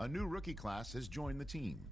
A new rookie class has joined the team.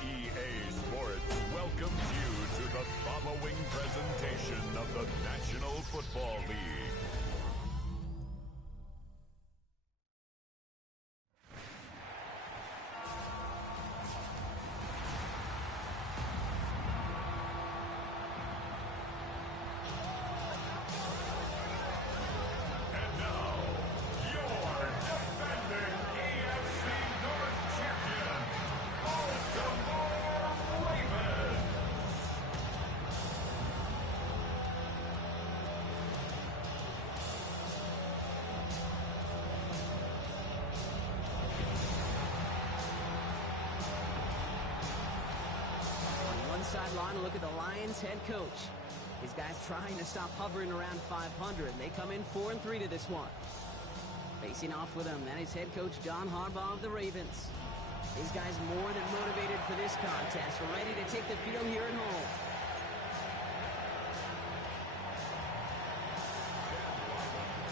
EA Sports welcomes you to the following presentation of the National Football League. sideline and look at the Lions head coach. These guys trying to stop hovering around 500. They come in 4-3 to this one. Facing off with them, that is head coach John Harbaugh of the Ravens. These guys more than motivated for this contest. We're ready to take the field here at home.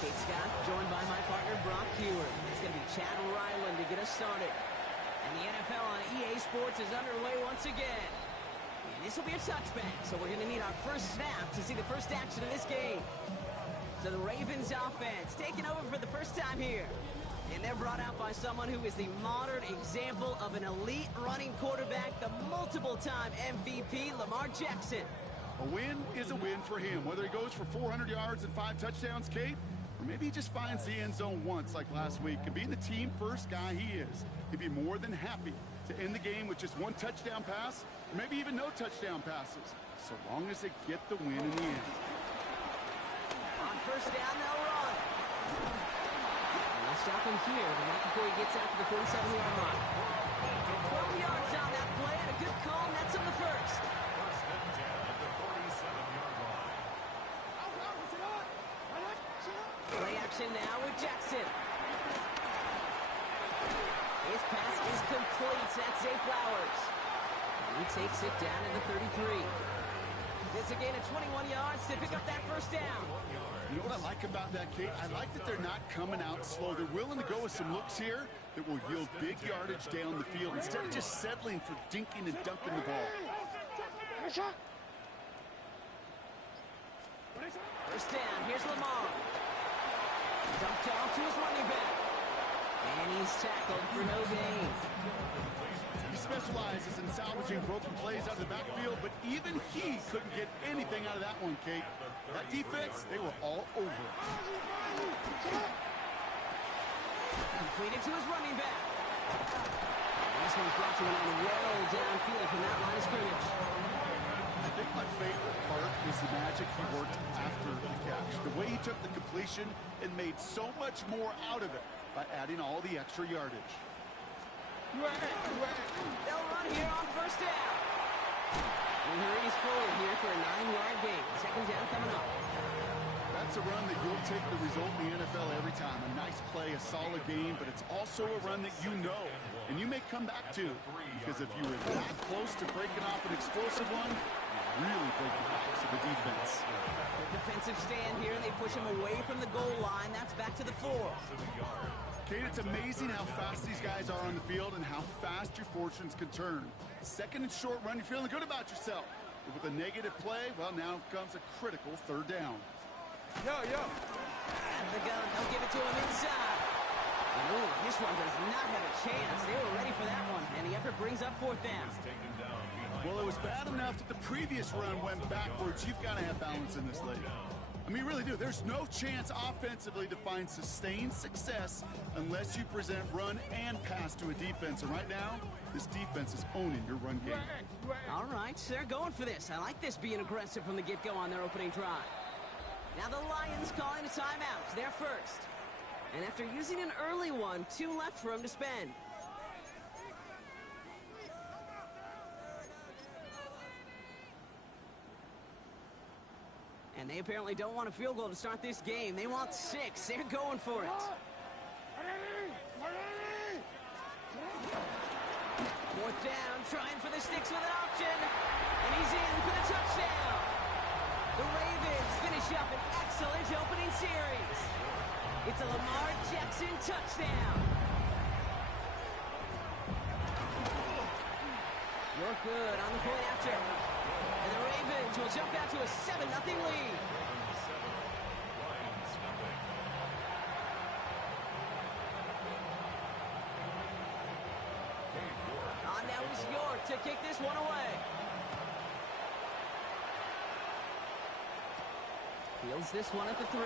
Kate Scott, joined by my partner Brock Hewer. It's going to be Chad Ryland to get us started. And the NFL on EA Sports is underway once again. And this will be a touchback, so we're going to need our first snap to see the first action of this game. So the Ravens offense taking over for the first time here. And they're brought out by someone who is the modern example of an elite running quarterback, the multiple-time MVP, Lamar Jackson. A win is a win for him, whether he goes for 400 yards and 5 touchdowns, Kate, or maybe he just finds the end zone once like last week. And being the team first guy he is, he'd be more than happy to end the game with just 1 touchdown pass, or maybe even no touchdown passes, so long as they get the win in the end. On first down, they'll run. And they'll stop him here, but not before he gets out to the 47-yard line. 12 yards on that play, and a good call nets him the first. Play action now with Jackson. His pass is complete. That's Zay Flowers. And he takes it down to the 33. It's a gain of 21 yards to pick up that first down. You know what I like about that, Kate? I like that they're not coming out slow. They're willing to go with some looks here that will yield big yardage down the field instead of just settling for dinking and dunking the ball. First down, here's Lamar. Dumped off to his running back. And he's tackled for no gain. He specializes in salvaging broken plays out of the backfield, but even he couldn't get anything out of that one, Kate. That defense, they were all over it. Completed to his running back. And this one's brought to an end well downfield from that line of scrimmage. I think my favorite part is the magic he worked after the catch. The way he took the completion and made so much more out of it by adding all the extra yardage. They'll run here on first down. And hurries forward here for a 9-yard gain. Second down coming up. That's a run that you'll take the result in the NFL every time. A nice play, a solid game, but it's also a run that you know and you may come back to, because if you were that close to breaking off an explosive one, you really break the backs of the defense. The defensive stand here, and they push him away from the goal line. That's back to the 4. Kate, it's amazing how fast these guys are on the field and how fast your fortunes can turn. Second and short run, you're feeling good about yourself. But with a negative play, well, now comes a critical third down. Out of the gun, they'll give it to him inside. And ooh, this one does not have a chance. They were ready for that one, and the effort brings up 4th down. Well, it was bad enough that the previous run went backwards. You've got to have balance in this league. I mean, you really do. There's no chance offensively to find sustained success unless you present run and pass to a defense. And right now, this defense is owning your run game. All right, they're going for this. I like this being aggressive from the get-go on their opening drive. Now the Lions calling a timeout. They're first. And after using an early one, 2 left for him to spend. And they apparently don't want a field goal to start this game. They want 6. They're going for it. 4th down, trying for the sticks with an option. And he's in for the touchdown. The Ravens finish up an excellent opening series. It's a Lamar Jackson touchdown. You're good on the point after. And the Ravens will jump out to a 7-0 lead. On now is York to kick this one away. Fields this one at the 3.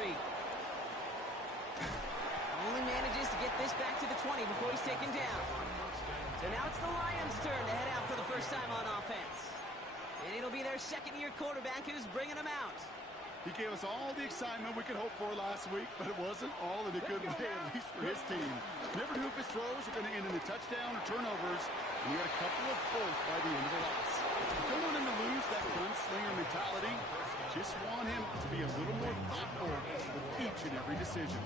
Only manages to get this back to the 20 before he's taken down. So now it's the Lions' turn to head out for the first time on offense. And it'll be their second-year quarterback who's bringing them out. He gave us all the excitement we could hope for last week, but it wasn't all in a good way, at least for his team. Never knew if his throws were going to end in a touchdown or turnovers, and he had a couple of both by the end of the loss. You don't want him to lose that gunslinger mentality. Just want him to be a little more thoughtful with each and every decision.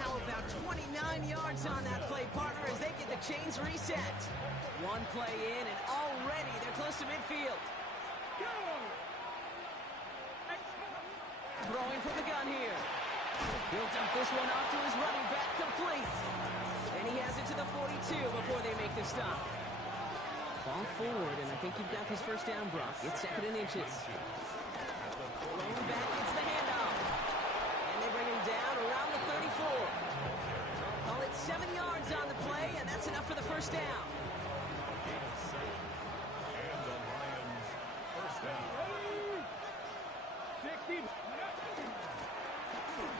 How about 29 yards on that play, partner, as they get the chains reset. One play in, and already they're close to midfield. Throwing from the gun here. He'll dump this one off to his running back, complete. And he has it to the 42 before they make the stop. Fall forward, and I think you've got this first down, Brock. It's 2nd and inches. Thrown back, it's the handoff. And they bring him down around the 34. Call it 7 yards on the play, and that's enough for the first down. And the Lions first down.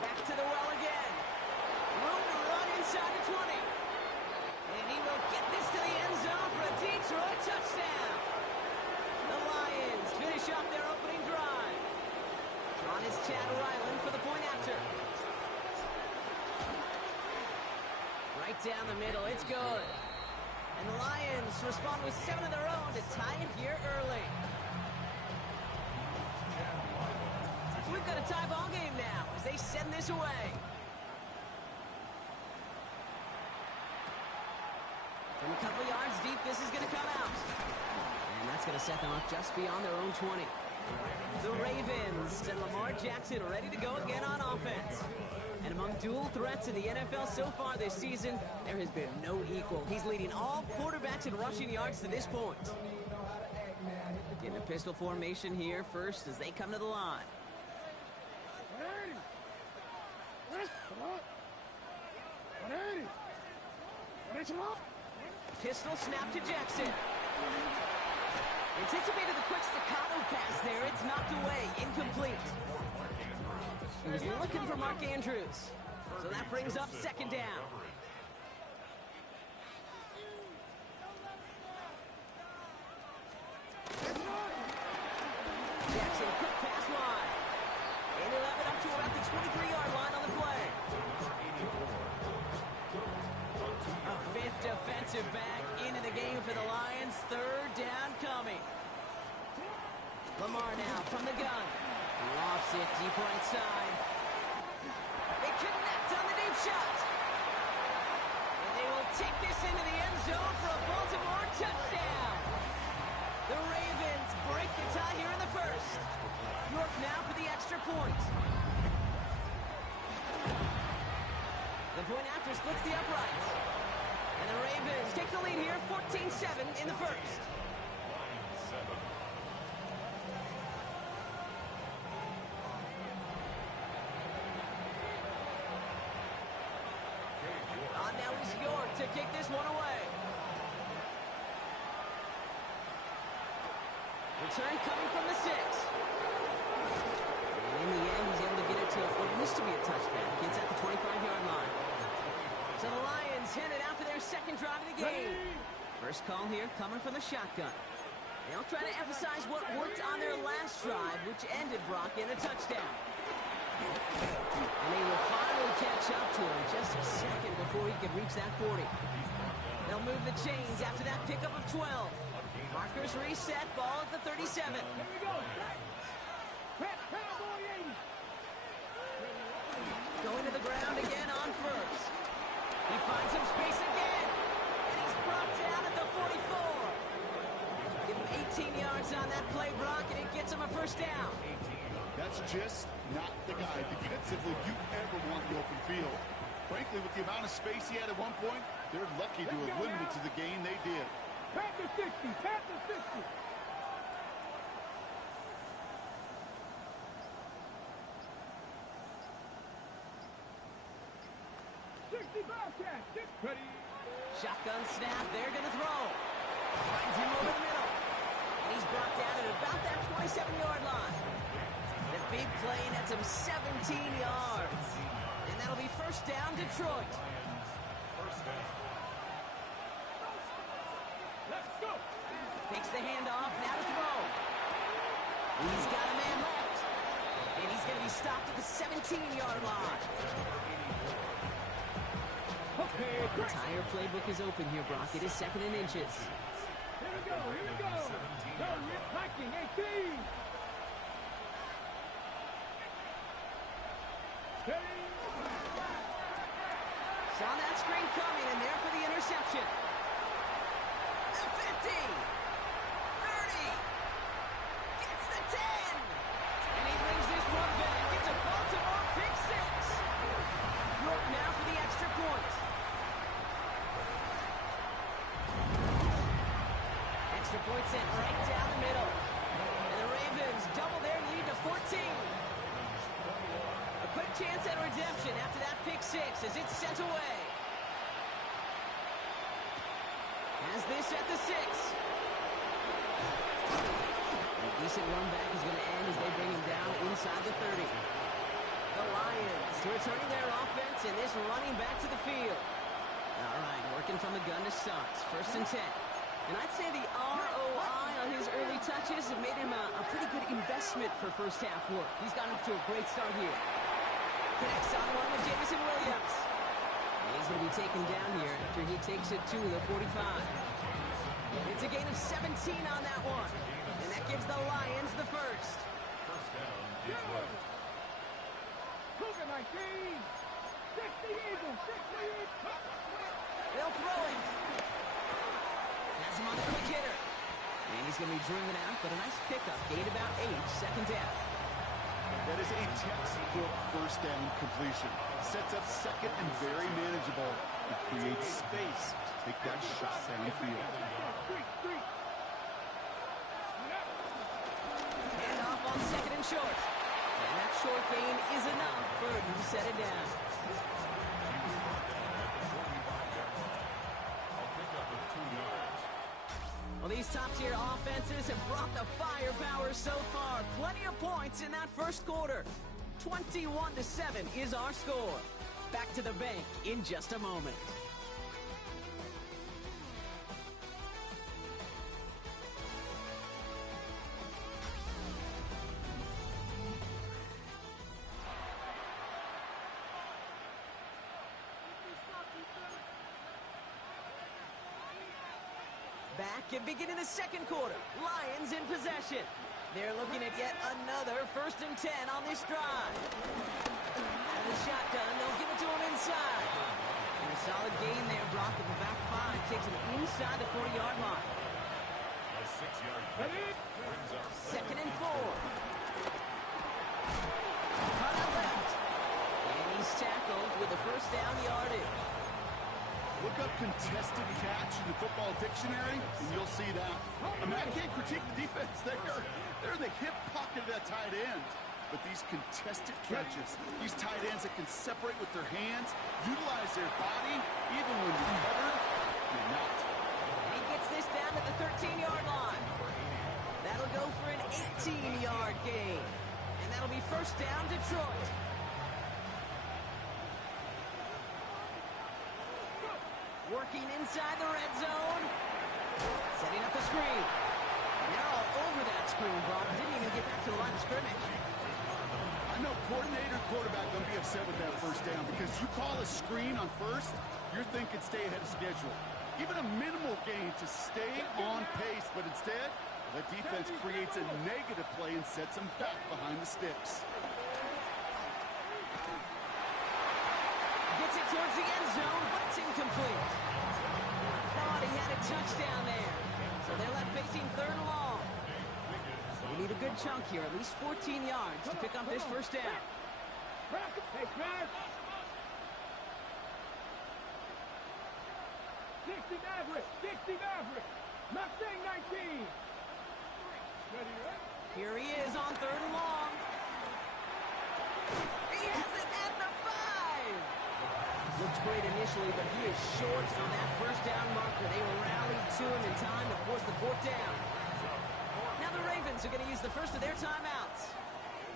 Back to the well again. Room to run inside the 20. And he will get this to the end zone for a Detroit touchdown. The Lions finish off their opening drive. On is Chad Ryland for the point after. Right down the middle, it's good. And the Lions respond with 7 of their own to tie it here early. So we've got a tie ball game now as they send this away. From a couple yards deep, this is going to come out. And that's going to set them up just beyond their own 20. The Ravens and Lamar Jackson ready to go again on offense. And among dual threats in the NFL so far this season, there has been no equal. He's leading all quarterbacks in rushing yards to this point. Getting a pistol formation here first as they come to the line. Pistol snap to Jackson. Anticipated the quick staccato pass there. It's knocked away. Incomplete. He was looking for Mark Andrews. So that brings up 2nd down. Jackson, quick pass wide. And he'll have it up to about the 23-yard line on the play. A 5th defensive back into the game for the Lions. 3rd down coming. Lamar now from the gun. Lofts it deep right side. They connect on the deep shot. And they will take this into the end zone for a Baltimore touchdown. The Ravens break the tie here in the first. York now for the extra point. The point after splits the uprights. And the Ravens take the lead here, 14-7 in the first. Now is York to kick this one away. Return coming from the 6. And in the end, he's able to get it to what used to be a touchback. It's at the 25-yard line. So the Lions headed out for their 2nd drive of the game. First call here coming from the shotgun. They'll try to emphasize what worked on their last drive, which ended Brock in a touchdown. And they will finally catch up to him just a second before he can reach that 40. They'll move the chains after that pickup of 12. Markers reset, ball at the 37. Going to the ground again on first. He finds some space again. And he's brought down at the 44. Give him 18 yards on that play, Brock, and it gets him a first down. That's just not the guy defensively you ever want in the open field. Frankly, with the amount of space he had at one point, they're lucky to have limited to the gain they did. Tap the 60, tap the 60. 65 catch, 6 ready. Shotgun snap, they're going to throw. Finds him over the middle. And he's brought down at about that 27-yard line. The big play nets him 17 yards. And that'll be first down, Detroit. Let's go. Takes the handoff, now to throw. He's got a man marked. And he's going to be stopped at the 17-yard line. Okay, The entire playbook is open here, Brock. It is 2nd and inches. Here we go, here we go. No, you're hiking, 18. Steady. Saw that screen coming, and there for the interception. The 50. 30. Gets the 10. And he brings this one back. It's a Baltimore pick six. York now for the extra point. Extra point sent right down the middle. And the Ravens double their lead to 14. A quick chance at redemption after that pick six as it's sent away. Has this at the 6. A decent run back is going to end as they bring him down inside the 30. The Lions returning their offense and this running back to the field. All right, working from the gun to Suggs. 1st and 10. And I'd say the ROI on his early touches have made him a pretty good investment for first half work. He's gotten off to a great start here. Connects on one with Jameson Williams. And he's going to be taken down here after he takes it to the 45. It's a gain of 17 on that one. And that gives the Lions the first. Cougar 19. 60 Eagles, 60 Eagles. They'll throw it. Has him on the quick hitter. And he's going to be driven out, but a nice pickup. Gain about 8, 2nd down. That is a textbook first down completion. Sets up second and very manageable. It creates space to take that shot downfield. Hand off on 2nd and short. And that short gain is enough. Burton set it down. Well, these top-tier offenses have brought the firepower so far. Plenty of points in that first quarter. 21-7 is our score. Back to the bank in just a moment. Back and beginning the second quarter. Lions in possession. They're looking at yet another 1st and 10 on this drive. Out of the shotgun, they'll give it to him inside. And a solid gain there, Brock, at the back 5. Takes him inside the 40-yard line. A 6-yard gain brings up 2nd and 4. Cut out left. And he's tackled with the first down yardage. Look up contested catch in the football dictionary, and you'll see that. I mean, I can't critique the defense there. They're in the hip pocket of that tight end. But these contested catches, these tight ends that can separate with their hands, utilize their body, even when you're covered, you're not. And he gets this down to the 13-yard line. That'll go for an 18-yard gain. And that'll be 1st down, Detroit. Working inside the red zone. Setting up the screen. And they're all over that screen, Brock. Didn't even get back to the line of scrimmage. I know coordinator, quarterback going to be upset with that first down because you call a screen on first, you're thinking stay ahead of schedule. Even a minimal gain to stay on pace, but instead, the defense creates a negative play and sets them back behind the sticks. Gets it towards the end zone, but it's incomplete. Thought he had a touchdown there. So they're left facing 3rd and long. We need a good chunk here, at least 14 yards to pick up this first down. Hey, Chris. 60 Maverick. 60 Maverick. Mustang 19. Ready, right? Here he is on 3rd and long. He has it at the 5. Looks great initially, but he is short on that first down marker. They rallied to him in time to force the 4th down. Now the Ravens are going to use the first of their timeouts.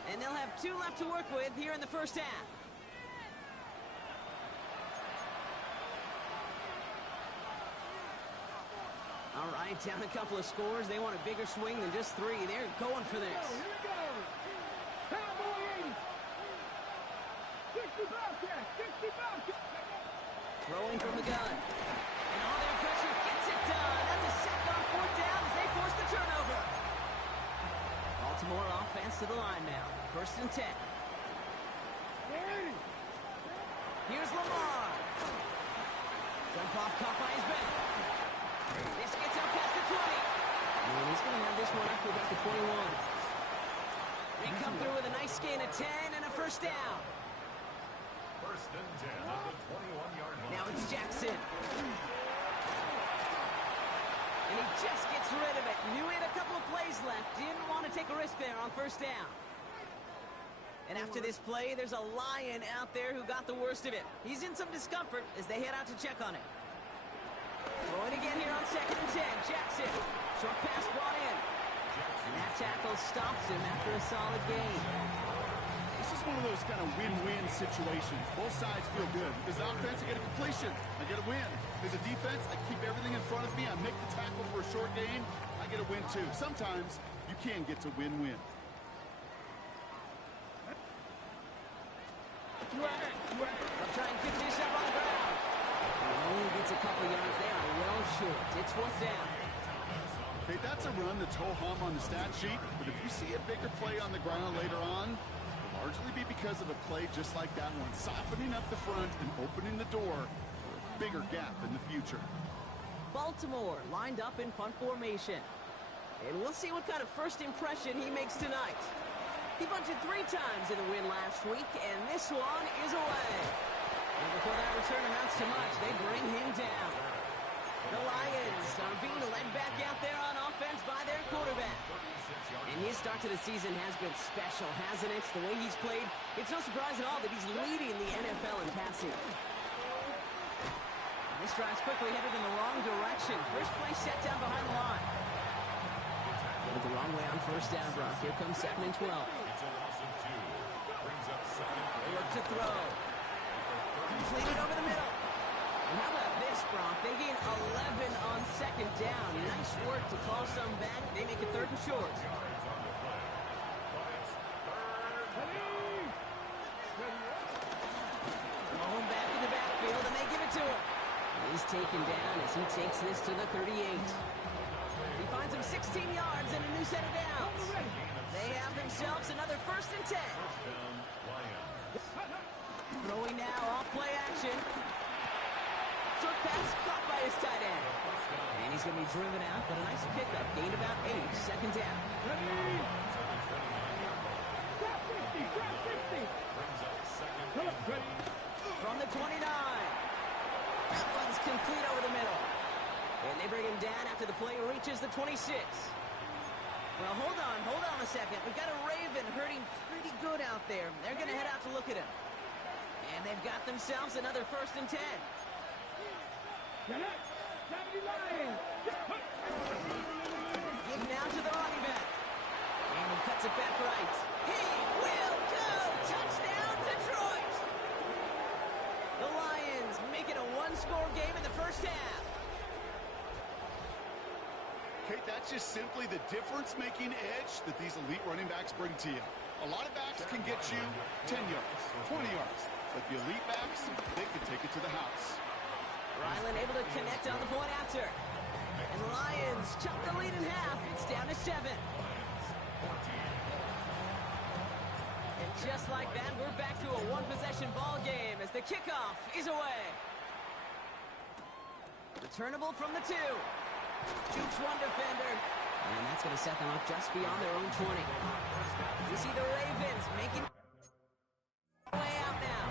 And they'll have 2 left to work with here in the first half. All right, down a couple of scores. They want a bigger swing than just 3. They're going for this. Here we go. Cowboy 80. 60 Bobcat. 60 Bobcat. Throwing from the gun. And all their pressure gets it done. That's a sack on 4th to the line now. 1st and 10. Here's Lamar. Jump off, caught by his back. This gets out past the 20. And he's going to have this one up to about the 21. They come through with a nice gain of 10 and a 1st down. 1st and 10 at the 21-yard line. Now it's Jackson. And he just gets rid of it. Knew he had a couple of plays left. Didn't want to take a risk there on 1st down. And after this play, there's a Lion out there who got the worst of it. He's in some discomfort as they head out to check on him. Throwing again here on 2nd and 10. Jackson. Short pass brought in. And that tackle stops him after a solid gain. This is one of those kind of win-win situations. Both sides feel good. Because offense, I get a completion. I get a win. There's a defense, I keep everything in front of me. I make the tackle for a short gain. I get a win too. Sometimes you can get to win-win. They'll try and pick this up on the ground. He only gets a couple yards. They are well short. It's 4th down. Okay, that's a run that's ho-hum on the stat sheet. But if you see a bigger play on the ground later on, it'll largely be because of a play just like that one. Softening up the front and opening the door for a bigger gap in the future. Baltimore lined up in punt formation. And we'll see what kind of first impression he makes tonight. He bunted 3 times in the win last week, and this one is away. And before that return amounts to much, they bring him down. The Lions are being led back out there on offense by their quarterback. And his start to the season has been special, hasn't it? The way he's played, it's no surprise at all that he's leading the NFL in passing. This drive's quickly headed in the wrong direction. First play set down behind the line. Went the wrong way on 1st down, Brock. Here comes 2nd and 12. They look to throw. Completed over the middle. And how about this, Brock? They gain 11 on 2nd down. Nice work to call some back. They make it 3rd and short. Going back in the backfield, and they give it to him. He's taken down as he takes this to the 38. He finds him 16 yards and a new set of downs. They have themselves another 1st and 10. Throwing now, off play action. Short pass caught by his tight end. And he's going to be driven out, but a nice pickup. Gained about 8, 2nd down. From the 29. That one's complete over the middle. And they bring him down after the play reaches the 26. Well, hold on a second. We've got a Raven hurting pretty good out there. They're going to head out to look at him. And they've got themselves another 1st and 10. Give now to the running back. And he cuts it back right. He will go! Touchdown, Detroit! The Lions make it a 1-score game in the 1st half. Kate, that's just simply the difference-making edge that these elite running backs bring to you. A lot of backs can get you 10 yards, 20 yards. But the elite backs, they can take it to the house. Ryland able to connect on the point after. And the Lions chop the lead in half. It's down to 7. And just like that, we're back to a 1-possession ball game as the kickoff is away. Returnable from the 2. Jukes one defender. And that's going to set them up just beyond their own 20. We see the Ravens making way out now.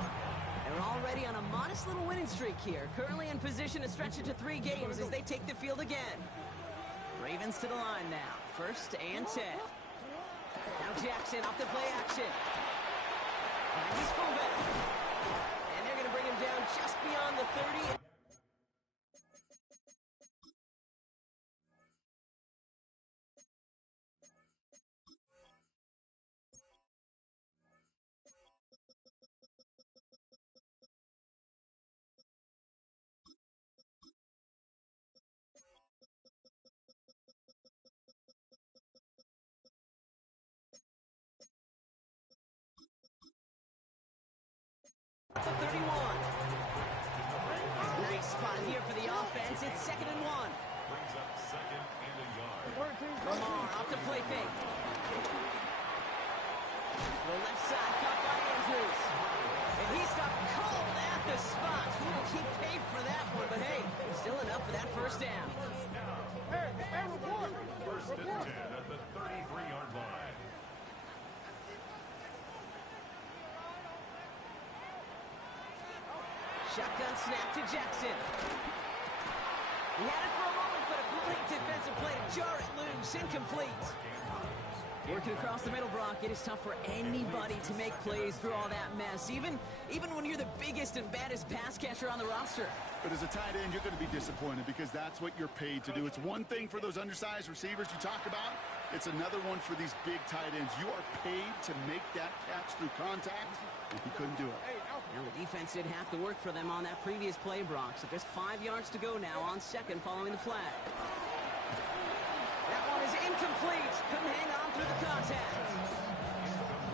They're already on a modest little winning streak here. Currently in position to stretch it to 3 games as they take the field again. Ravens to the line now. 1st and 10. Now Jackson off the play action. Finds his fullback. And they're going to bring him down just beyond the 30. The 31. Shotgun snap to Jackson. He had it for a moment, but a great defensive play to jar it loose. Incomplete. Working across the middle, Brock, it is tough for anybody to make plays through all that mess, even when you're the biggest and baddest pass catcher on the roster. But as a tight end, you're going to be disappointed because that's what you're paid to do. It's one thing for those undersized receivers you talk about. It's another one for these big tight ends. You are paid to make that catch through contact, and he couldn't do it. Now the defense did have to work for them on that previous play, Brock. So just 5 yards to go now on second following the flag. That one is incomplete. Couldn't hang on through the contact.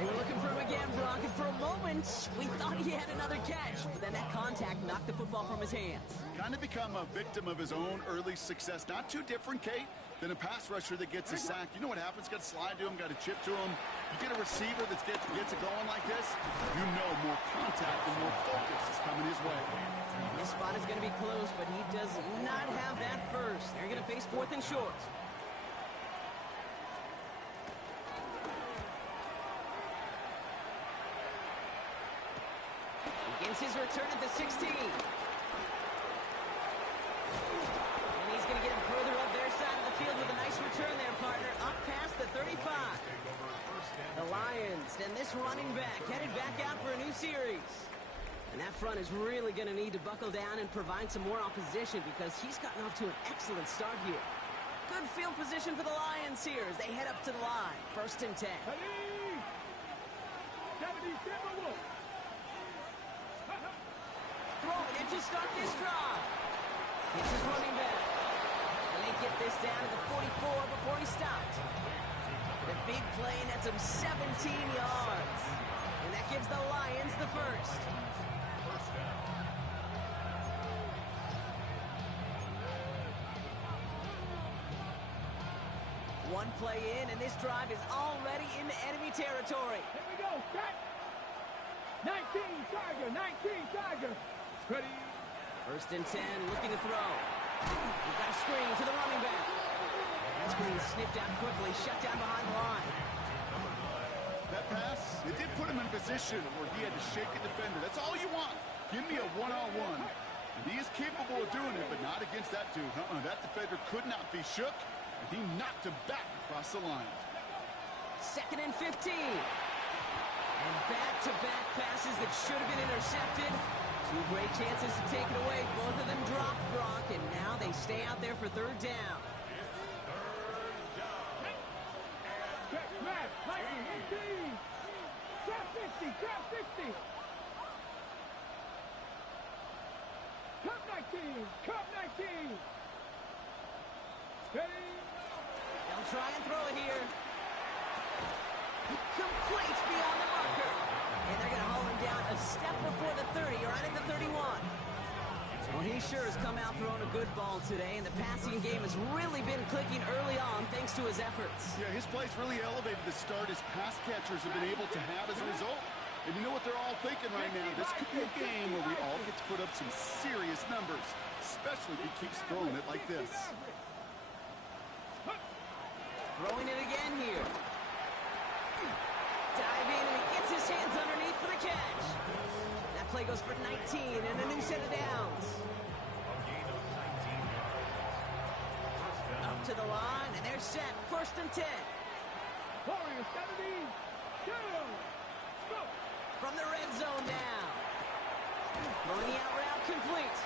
They were looking for him again, Brock, and for a moment, we thought he had another catch. But then that contact knocked the football from his hands. Kind of become a victim of his own early success. Not too different, Kate, than a pass rusher that gets a sack. You know what happens? Got to slide to him, got to chip to him. You get a receiver that gets it going like this, you know more contact and more focus is coming his way. And this spot is going to be close, but he does not have that first. They're going to face 4th and short. Begins his return at the 16. And he's going to get him further up their side of the field with a nice return there, partner. Up past the 35. The Lions and this running back headed back out for a new series. And that front is really going to need to buckle down and provide some more opposition because he's gotten off to an excellent start here. Good field position for the Lions here as they head up to the line. 1st and 10. Throwing it to start this drive. It's his running back. And they get this down to the 44 before he stopped. The big play nets him 17 yards. And that gives the Lions the first. One play in, and this drive is already into enemy territory. Here we go, set. 19, Tiger, 19, Tiger. Ready. 1st and 10, looking to throw. We've got a screen to the running back. That screen sniffed out quickly, shut down behind the line. That pass, it did put him in a position where he had to shake a defender. That's all you want. Give me a one-on-one. And he is capable of doing it, but not against that dude. That defender could not be shook, and he knocked him back across the line. 2nd and 15. And back-to-back passes that should have been intercepted. 2 great chances to take it away. Both of them dropped, Brock, and now they stay out there for 3rd down. Check, snap, 19, 18. Trap 60, trap 60. Cup 19, cup 19. Ready. They'll try and throw it here. Complete beyond the marker. And they're going to haul him down a step before the 30, right at the 31. Well, he sure has come out throwing a good ball today, and the passing game has really been clicking early on thanks to his efforts. Yeah, his play's really elevated the start his pass catchers have been able to have as a result. And you know what they're all thinking right now? This could be a game where we all get to put up some serious numbers, especially if he keeps throwing it like this. Throwing it again here. Dive in, and he gets his hands underneath for the catch. That play goes for 19 and a new set of downs. Up to the line, and they're set. 1st and 10. Warriors 72. Go. From the red zone now. Throwing the out route complete.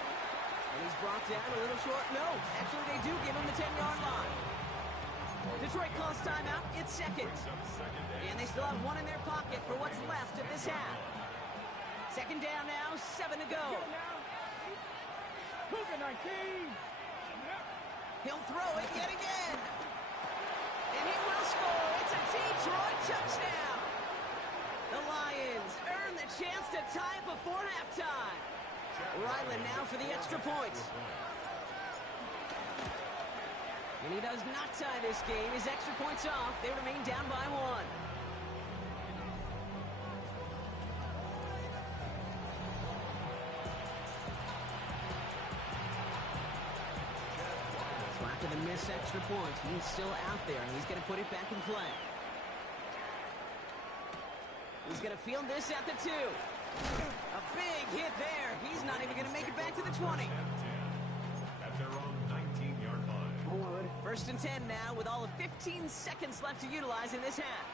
And he's brought down a little short. No, actually they do give him the 10-yard line. Detroit calls timeout. It's 2nd. And they still have one in their pocket for what's left of this half. 2nd down now, 7 to go. Cougar 19. He'll throw it yet again. And he will score. It's a Detroit touchdown. The Lions earn the chance to tie it before halftime. Ryland now for the extra point. And he does not tie this game. His extra points off. They remain down by 1. So after the missed extra point, he's still out there, and he's going to put it back in play. He's going to field this at the 2. A big hit there. He's not even going to make it back to the 20. At their own 19-yard line. First and 10 now with all of 15 seconds left to utilize in this half.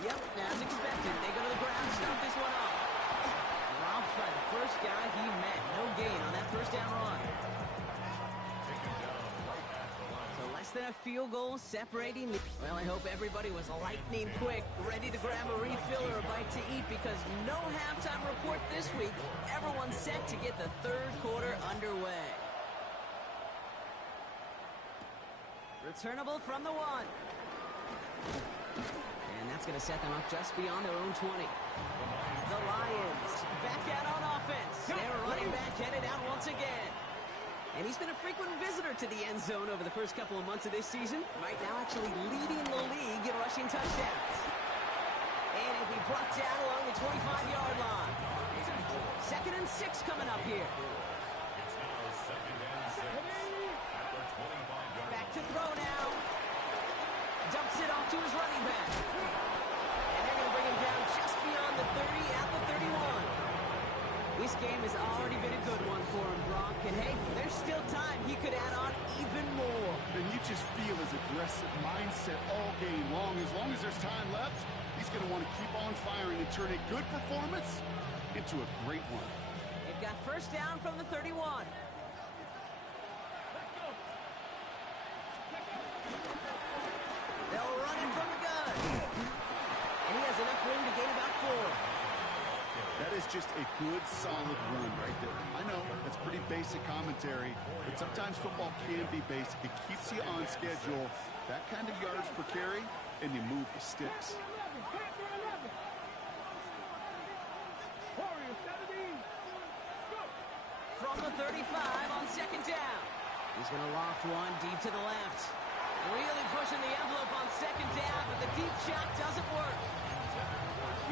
Yep, as expected, they go to the ground, stop this one up. Dropped by the first guy he met. No gain on that first down run. So less than a field goal separating. Well, I hope everybody was lightning quick, ready to grab a refill or a bite to eat, because no halftime report this week. Everyone's set to get the third quarter underway. Returnable from the 1. And that's going to set them up just beyond their own 20. The Lions back out on offense. Their running back headed out once again. And he's been a frequent visitor to the end zone over the first couple of months of this season. Right now actually leading the league in rushing touchdowns. And he'll be brought down along the 25-yard line. 2nd and 6 coming up here. It's now 2nd and 6 at the 25-yard line. Back to throw now. Dumps it off to his running back. And they're going to bring him down just beyond the 30 at the 31. This game has already been a good one for him, Brock. And hey, there's still time. He could add on even more. And you just feel his aggressive mindset all game long. As long as there's time left, he's going to want to keep on firing and turn a good performance into a great one. They've got first down from the 31. They'll run it from the gun. And he has enough room to gain about 4. That is just a good, solid run right there. I know, that's pretty basic commentary, but sometimes football can be basic. It keeps you on schedule, that kind of yards per carry, and you move the sticks. From the 35 on 2nd down. He's going to loft one deep to the left. Really pushing the envelope on 2nd down, but the deep shot doesn't work.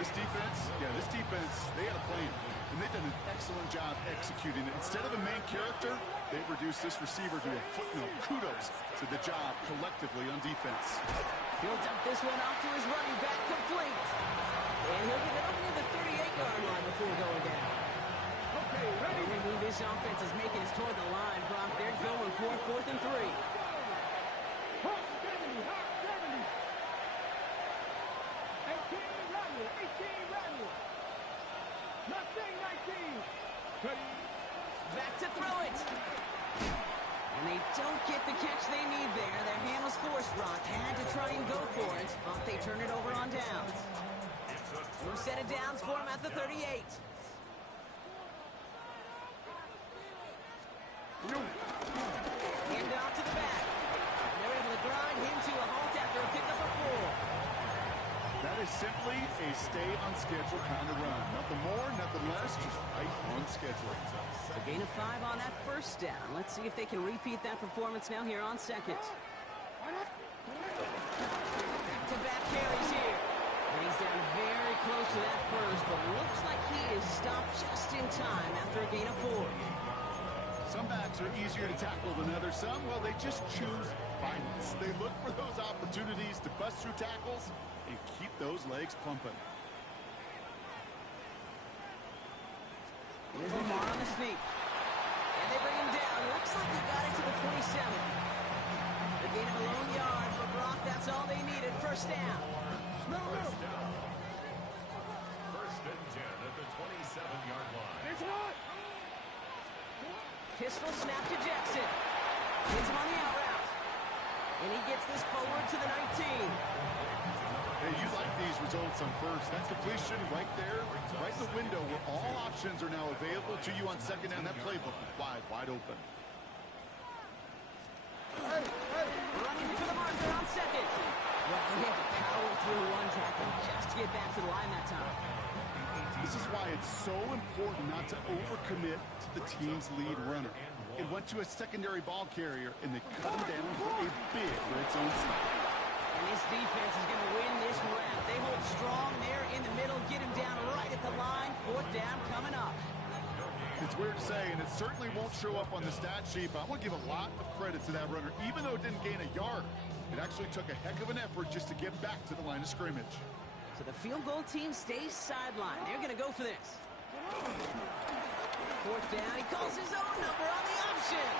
This defense, they had a plan, and they've done an excellent job executing it. Instead of a main character, they've reduced this receiver to a footnote. Kudos to the job collectively on defense. He'll dump this one off to his running back, complete. And he'll get it up near the 38-yard line before going down. Every move this offense is making is toward the line, Brock. They're going for 4th and 3. Back to throw it. And they don't get the catch they need there. Their hand was forced, Brock. Had to try and go for it, but they turn it over on downs. New set of downs for him at the 38. Hand off to the back. And they're able to grind him to a halt after a pickup of 4. That is simply a stay on schedule kind of run. Nothing more, nothing less, just right on schedule. A gain of 5 on that first down. Let's see if they can repeat that performance now here on 2nd. Back-to-back carries here. And he's down very close to that first, but looks like he is stopped just in time after a gain of 4. Some backs are easier to tackle than others. Some, well, they just choose violence. They look for those opportunities to bust through tackles and keep those legs pumping. Here's Lamar on the sneak. And they bring him down. Looks like he got it to the 27. The gain of a lone yard for Brock. That's all they needed. First down. First down. 1st and 10 at the 27-yard line. Pistol snap to Jackson. Hits him on the out route. And he gets this forward to the 19. Hey, you like these results on first. That completion right there, right in the window where all options are now available to you on 2nd down. That playbook wide open. Running for the marker on 2nd. Well, he had to power through one tackle just to get back to the line that time. This is why it's so important not to overcommit to the team's lead runner. It went to a secondary ball carrier, and they cut him down for a big red zone stop. And this defense is going to win this round. They hold strong there in the middle, get him down right at the line. 4th down coming up. It's weird to say, and it certainly won't show up on the stat sheet, but I want to give a lot of credit to that runner. Even though it didn't gain a yard, It actually took a heck of an effort just to get back to the line of scrimmage. So the field goal team stays sidelined. They're going to go for this. Fourth down. He calls his own number on the option.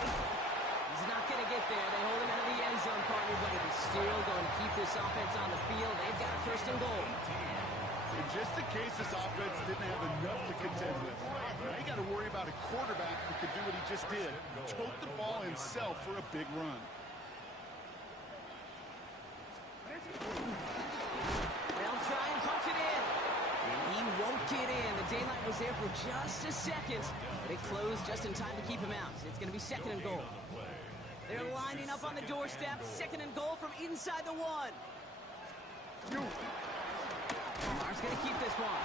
He's not going to get there. They hold him out of the end zone, partner, but he's still going to keep this offense on the field. They've got first and goal. And just in case this offense didn't have enough to contend with, now you got to worry about a quarterback who could do what he just did, tote the ball himself for a big run. They'll try and punch it in. And he won't get in. The daylight was there for just a second, but it closed just in time to keep him out. It's going to be second and goal. They're lining up on the doorstep. Second and goal from inside the one. Lamar's going to keep this one.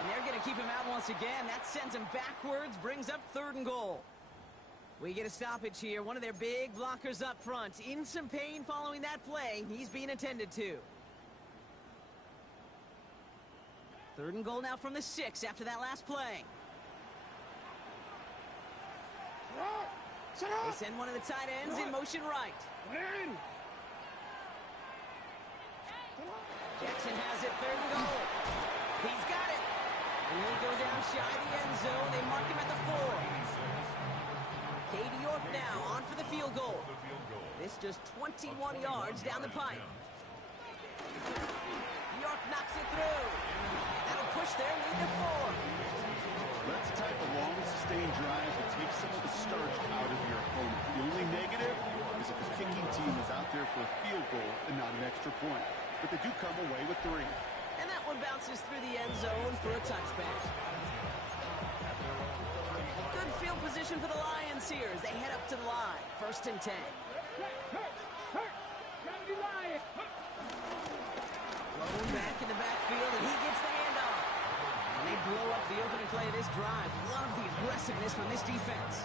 And they're going to keep him out once again. That sends him backwards, brings up third and goal. We get a stoppage here. One of their big blockers up front. In some pain following that play. He's being attended to. Third and goal now from the 6 after that last play. They send one of the tight ends in motion right. Jackson has it, third and goal. He's got it. And he'll go down shy of the end zone. They mark him at the 4. Katie York now on for the field goal. This just 21 yards down the pipe. York knocks it through. And that'll push their lead to 4. That's the type of long, sustained drive that takes some of the starch out of your opponent. The only negative is if the kicking team is out there for a field goal and not an extra point. But they do come away with 3. And that one bounces through the end zone for a touchback. Good field position for the Lions here as they head up to the line. First and 10. Blown back in the backfield, and he gets the handoff. And they blow up the opening play of this drive. Love the aggressiveness from this defense.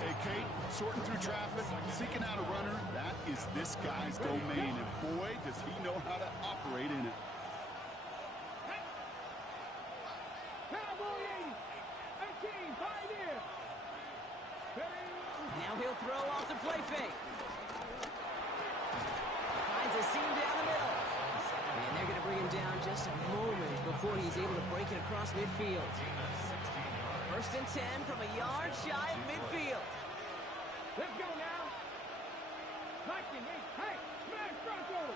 Hey, Kate, sorting through traffic, seeking out a runner, that is this guy's domain. And boy, does he know how to operate in it. Now he'll throw off the play fake. Finds a seam down the middle. And they're going to bring him down just a moment before he's able to break it across midfield. First and 10 from a yard shy of midfield. Let's go now. Hey, smash Bronco.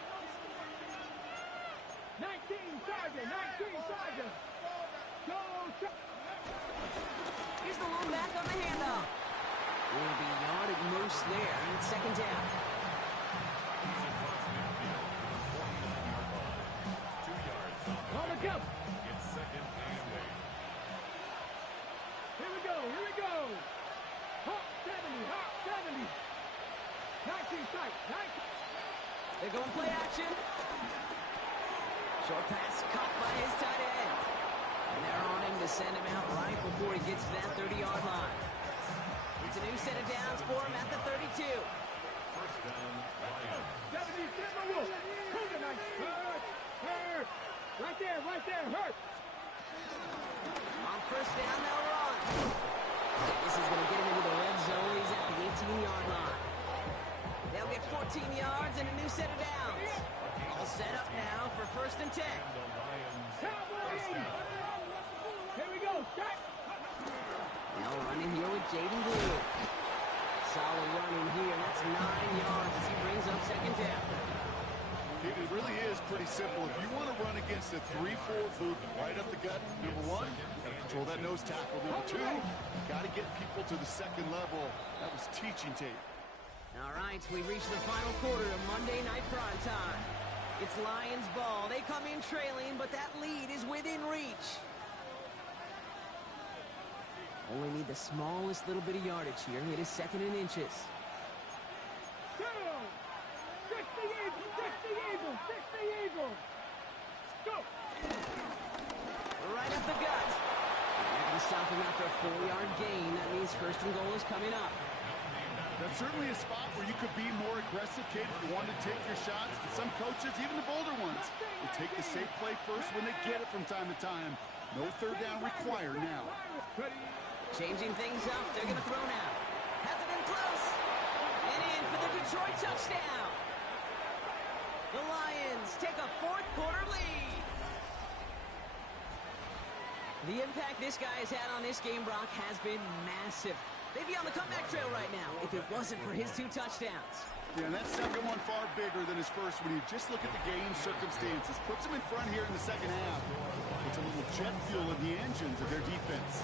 19 Charger, 19 Charger. Go, Here's the lone back on the handoff. Will be yarded most there, and it's second down. On the go. Here we go. Hop 70. 19 strike, 19. They're going play action. Short pass caught by his tight end. And they're on him to send him out right before he gets to that 30-yard line. It's a new set of downs for him at the 32. 70, Silver Wolf. Hold it, nice. Hurt. Right there, hurt. On first down, they'll run. This is going to get him into the red zone. He's at the 18-yard line. They'll get 14 yards and a new set of downs. All set up now for first and 10. Cowboys. Here we go, strike. Now running here with Jaden Blue. Solid running here. That's 9 yards as he brings up second down. It really is pretty simple. If you want to run against a 3-4 loop right up the gut, number 1, got to control that nose tackle. Number 2, got to get people to the second level. That was teaching tape. All right, we reach the final quarter of Monday Night Prime Time. It's Lions ball. They come in trailing, but that lead is within reach. Only need the smallest little bit of yardage here. It is second in inches. Go. 60 Eagles. Go. Right up the gut. And they're going to stop him after a 4-yard gain. That means first and goal is coming up. That's certainly a spot where you could be more aggressive, Kate, if you want to take your shots. And some coaches, even the bolder ones, will take the safe play first when they get it from time to time. No third down required now. Changing things up. They're going to throw now. Has it in close. And in for the Detroit touchdown. The Lions take a fourth quarter lead. The impact this guy has had on this game, Brock, has been massive. They'd be on the comeback trail right now if it wasn't for his 2 touchdowns. Yeah, and that second one far bigger than his first when you just look at the game circumstances. Puts him in front here in the second half. Puts a little jet fuel in the engines of their defense.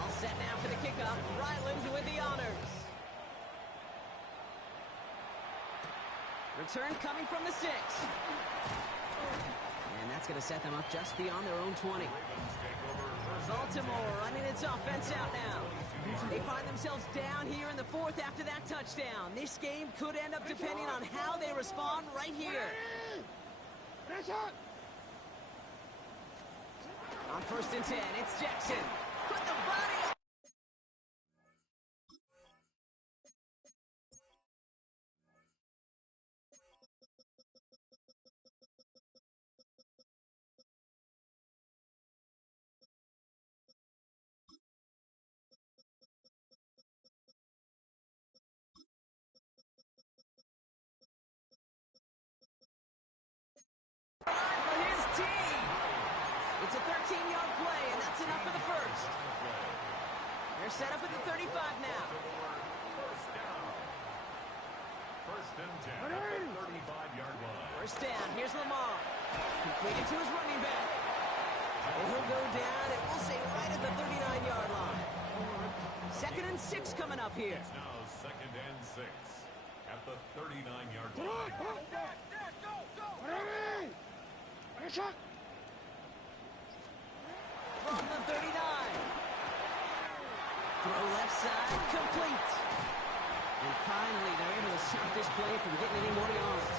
All set now for the kickoff. Ryland with the honors. Return coming from the 6. And that's going to set them up just beyond their own 20. Baltimore running its offense out now. They find themselves down here in the 4th after that touchdown. This game could end up depending on how they respond right here. On 1st and 10, it's Jackson. Put the body on. For his team. It's a 13-yard play, and that's enough for the first. They're set up at the 35 now. First down. First and 10 at the 35-yard line. First down. Here's Lamar. Completed to his running back. And he'll go down, and we'll say right at the 39-yard line. 2nd and 6 coming up here. It's now 2nd and 6 at the 39-yard line. From the 39. Throw left side, complete. And finally, they're able to stop this play from getting any more yards.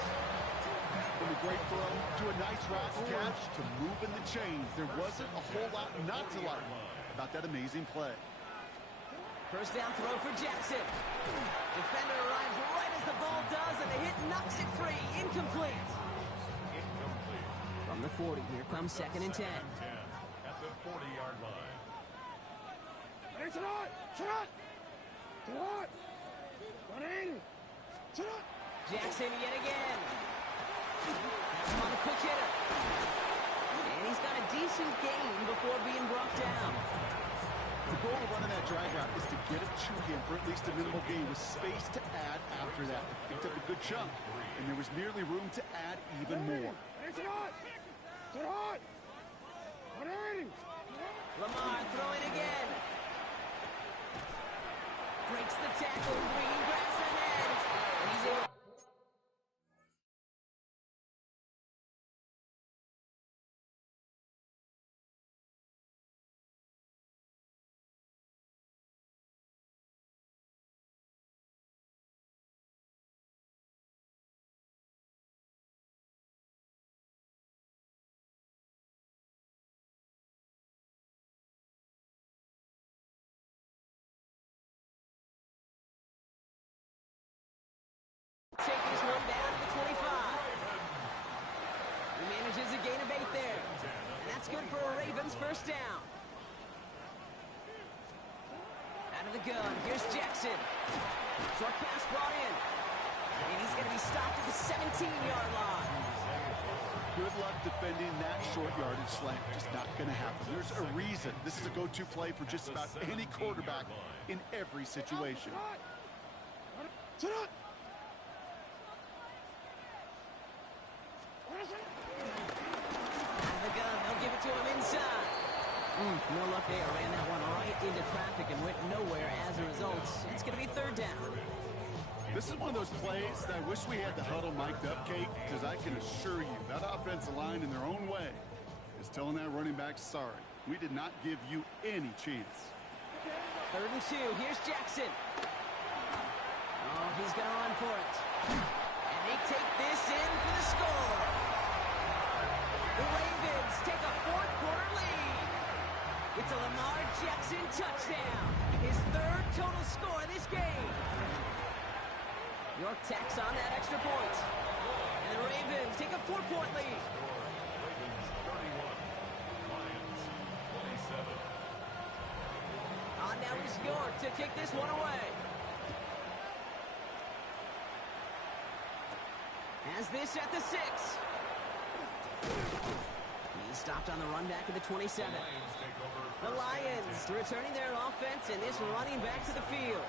From a great throw to a nice route catch to moving the chains. There wasn't a whole lot not to like about that amazing play. First down throw for Jackson. Defender arrives right as the ball does, and the hit knocks it free. Incomplete. From the 40, here comes 2nd and 10. At the 40-yard line. Jackson yet again. Has him on a quick hitter. And he's got a decent gain before being brought down. The goal of running that drag route is to get it to him for at least a minimal gain with space to add after that. He took a good chunk, and there was nearly room to add even more. Lamar throwing again. Breaks the tackle. Green grabs the head. And he's able. Take this one down to the 25. He manages a gain of 8 there. And that's good for a Ravens first down. Out of the gun, here's Jackson. Short pass brought in. And he's going to be stopped at the 17-yard line. Good luck defending that short yardage slant. Just not going to happen. There's a reason. This is a go-to play for just about any quarterback in every situation. Out of the gun, they'll give it to him inside. No luck there. Ran that one right into traffic and went nowhere as a result. It's going to be 3rd down. This is one of those plays that I wish we had the huddle mic'd up, Kate, because I can assure you that offensive line in their own way is telling that running back, sorry, we did not give you any chance. 3rd and 2. Here's Jackson. Oh, he's going to run for it. And they take this in for the score. The Ravens take a 4th quarter lead. It's a Lamar Jackson touchdown. His 3rd total score in this game. York tacks on that extra point. And the Ravens take a 4-point lead. Ravens 31. Lions 27. On now is York to kick this one away. Has this at the 6. He's stopped on the run back at the 27. The Lions returning their offense and this running back to the field.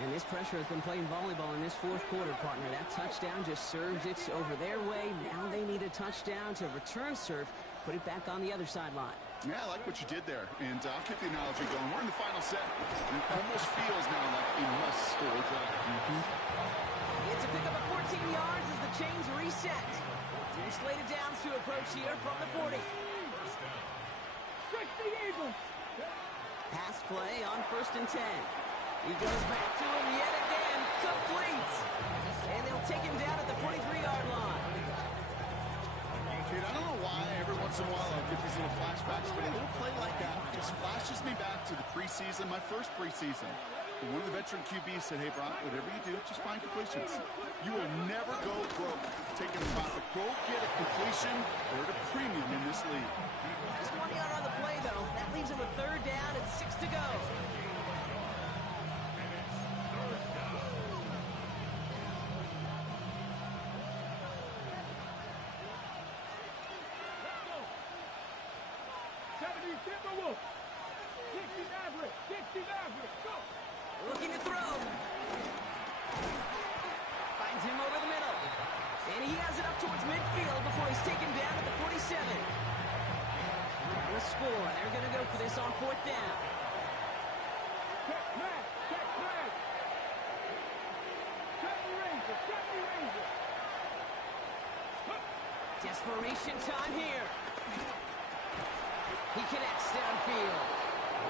And this pressure has been playing volleyball in this fourth quarter, partner. That touchdown just served it over their way. Now they need a touchdown to return serve, put it back on the other sideline. Yeah, I like what you did there. And I'll keep the analogy going. We're in the final set. It almost feels now like a must-score drive. It's a pickup of 14 yards as the chains reset. Two slated downs to approach here from the 40. Stretch the Eagles. Pass play on 1st and 10. He goes back to him yet again. Complete. And they'll take him down at the 43-yard line. Dude, I don't know why every once in a while I'll get these little flashbacks, but a little play like that just flashes me back to the preseason, my first preseason. And one of the veteran QBs said, hey, Brock, whatever you do, just find completions. You will never go broke taking a profit. Go get a completion or at a premium in this league. Just 1 yard on the play, though. That leaves him with 3rd down and 6 to go. Looking to throw. Finds him over the middle. And he has it up towards midfield before he's taken down at the 47. The score. They're going to go for this on 4th down. Check flag. Check flag. Check the Ranger. Check the Ranger. Desperation time here. He connects downfield.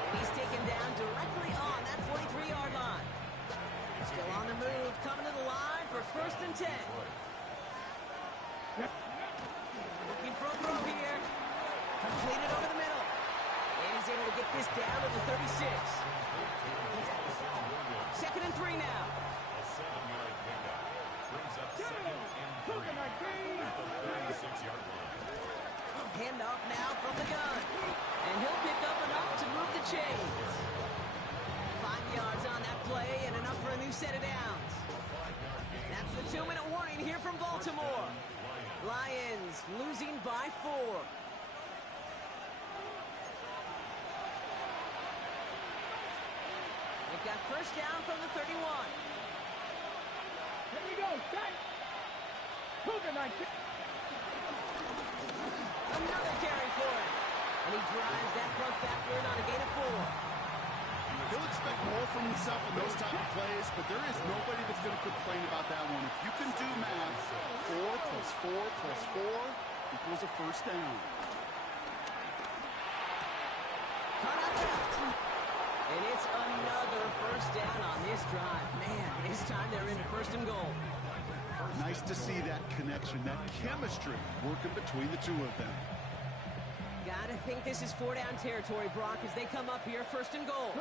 He's taken down directly on that 43-yard line. Still on the move, coming to the line for 1st and 10. Looking for a throw here. Completed over the middle. And he's able to get this down to the 36. 2nd and 3 now. Handoff now from the gun. And he'll pick up enough to move the chains. 5 yards on that play and enough for a new set of downs. That's the 2-minute warning here from Baltimore. Lions losing by 4. They've got 1st down from the 31. Here we go. Set. Cougar 19. Another carry for him. And he drives that front backward on a gain of 4. He'll expect more from himself in those type of plays, but there is nobody that's going to complain about that one. If you can do math, 4 plus 4 plus 4 equals a 1st down. Cut out left. And it's another 1st down on this drive. Man, this time they're into 1st and goal. Nice to see that connection, that chemistry working between the two of them. Gotta think this is 4-down territory, Brock, as they come up here 1st and goal.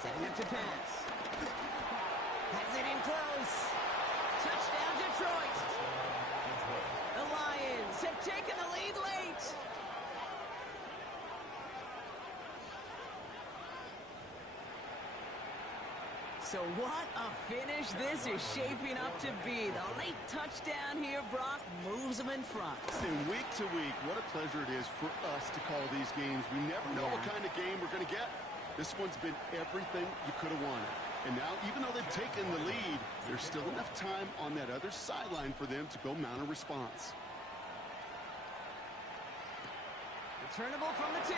Setting up to pass. Has it in close. Touchdown, Detroit. The Lions have taken the lead late. So what a finish this is shaping up to be. The late touchdown here, Brock, moves them in front. And week to week, what a pleasure it is for us to call these games. We never know what kind of game we're going to get. This one's been everything you could have wanted. And now, even though they've taken the lead, there's still enough time on that other sideline for them to go mount a response. Returnable from the 2.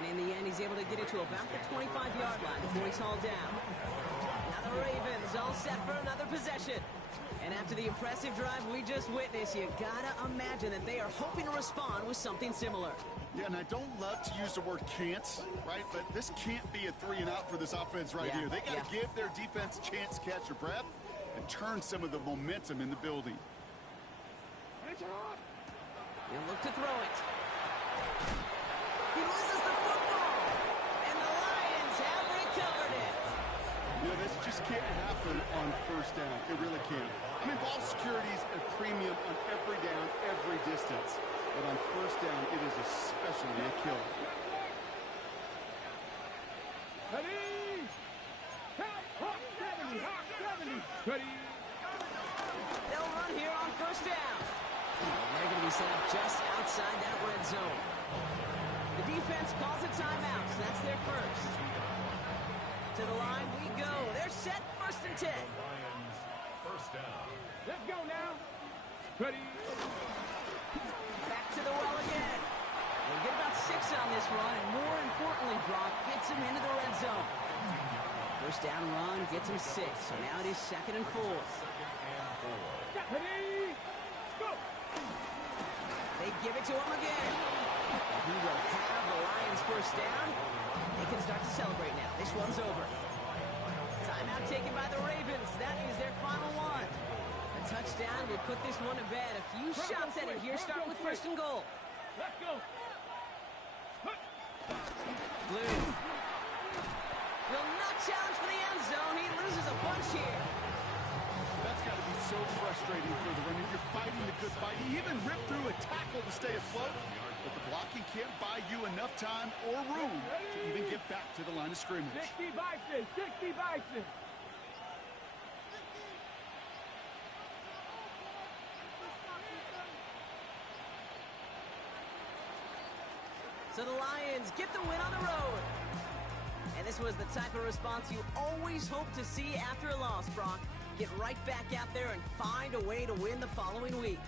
And in the end, he's able to get it to about the 25-yard line before he's hauled down. Now the Ravens all set for another possession. And after the impressive drive we just witnessed, you gotta imagine that they are hoping to respond with something similar. Yeah, and I don't love to use the word can't, right? But this can't be a 3-and-out for this offense right here. They got to give their defense a chance to catch their breath and turn some of the momentum in the building. He'll look to throw it. He loses the football, and the Lions have recovered it. You know, this just can't happen on 1st down. It really can't. I mean, ball security is a premium on every down, every distance. But on 1st down, it is especially a killer. Ready? Count, Hawk 70, Hawk 70. Ready. They'll run here on first down. And they're going to be set up just outside that red zone. The defense calls a timeout, so that's their first. To the line we go. They're set, 1st and 10. Lions, first down. Let's go now. Ready. Back to the well again. They get about 6 on this run, and more importantly, Brock gets him into the red zone. First down run gets him 6, so now it is 2nd and 4. Ready. Go. They give it to him again. He will have the Lions first down. They can start to celebrate now. This one's over. Timeout taken by the Ravens. That is their final one. A touchdown will put this one to bed. A few shots at it here. Start with 1st and goal. Let's go. Blue will not challenge for the end zone. He loses a bunch here. That's got to be so frustrating for the runner. You're fighting the good fight. He even ripped through a tackle to stay afloat. But the blocking can't buy you enough time or room to even get back to the line of scrimmage. 60 Bison. 60 Bison. So the Lions get the win on the road. And this was the type of response you always hope to see after a loss, Brock. Get right back out there and find a way to win the following week.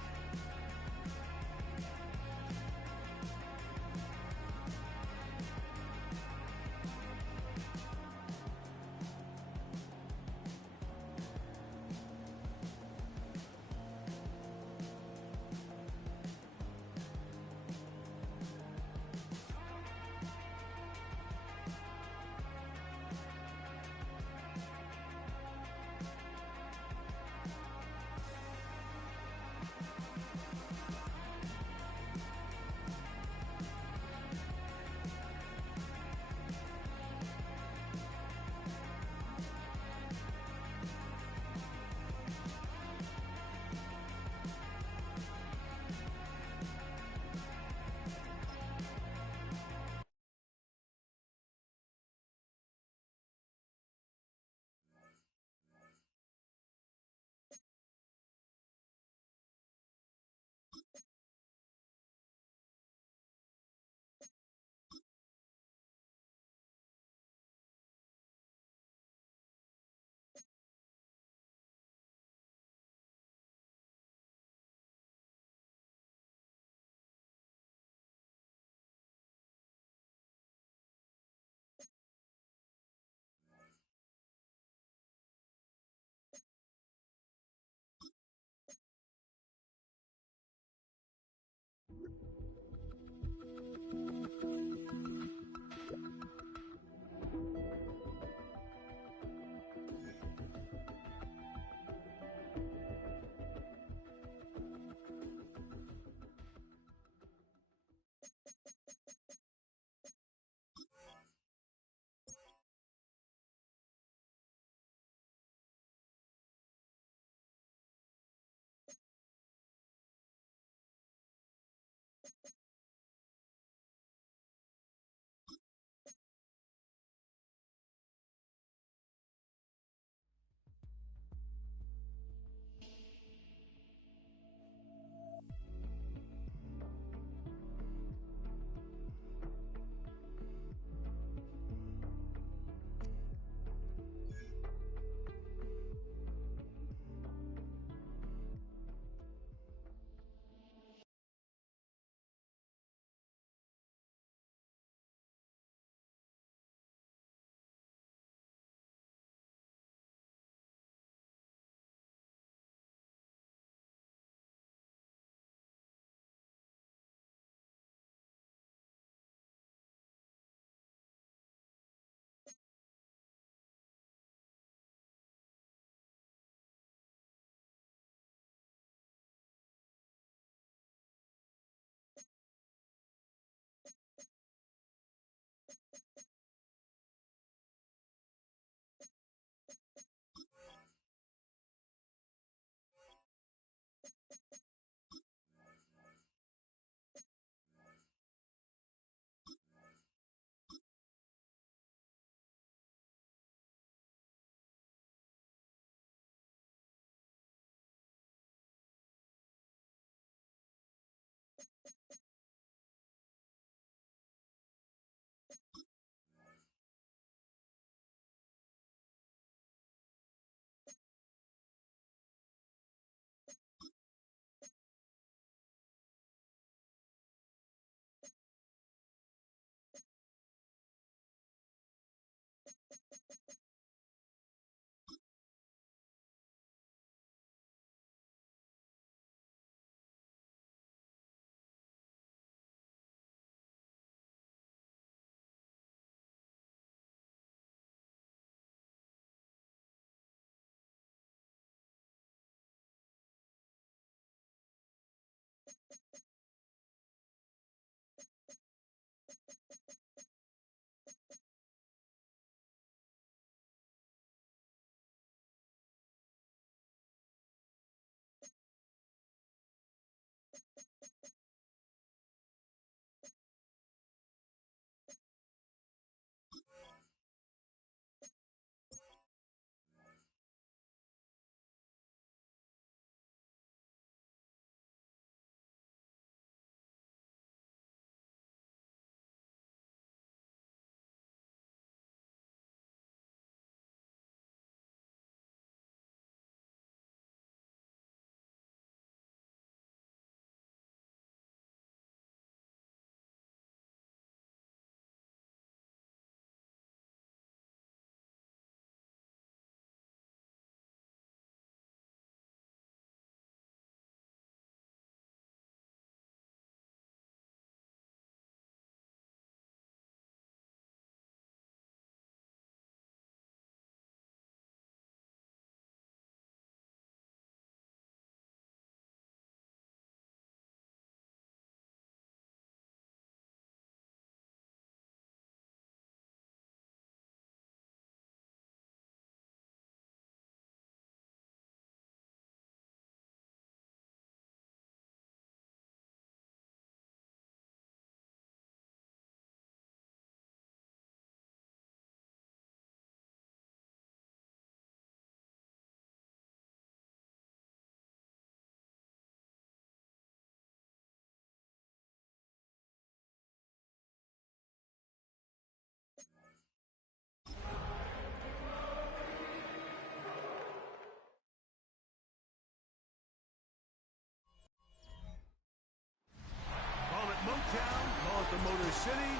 Kansas City,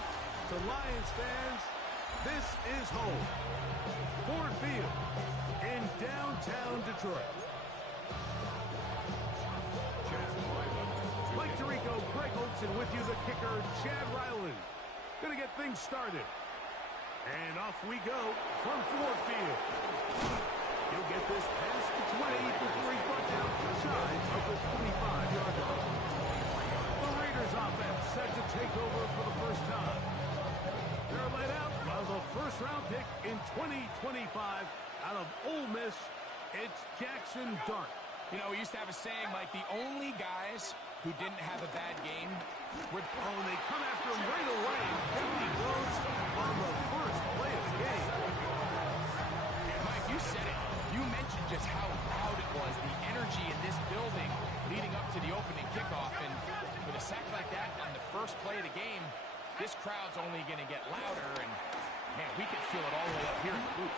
to Lions fans, this is home. Ford Field in downtown Detroit. Mike Tirico, Greg Olson with you, the kicker, Chad Ryland. Gonna get things started. And off we go from Ford Field. He'll get this past the 20 before he's brought down shy of the 25-yard line. The Raiders offense set to take over for the first time. They're led out by the first-round pick in 2025 out of Ole Miss. It's Jackson Dart. You know, we used to have a saying, like, the only guys who didn't have a bad game were... Oh, and they come after him right away. And he goes on the first play of the game. Mike, you said it. You mentioned just how loud it was, the energy in this building leading up to the opening kickoff. And with a sack like that on the first play of the game, this crowd's only going to get louder. And, man, we can feel it all the way up here in the booth.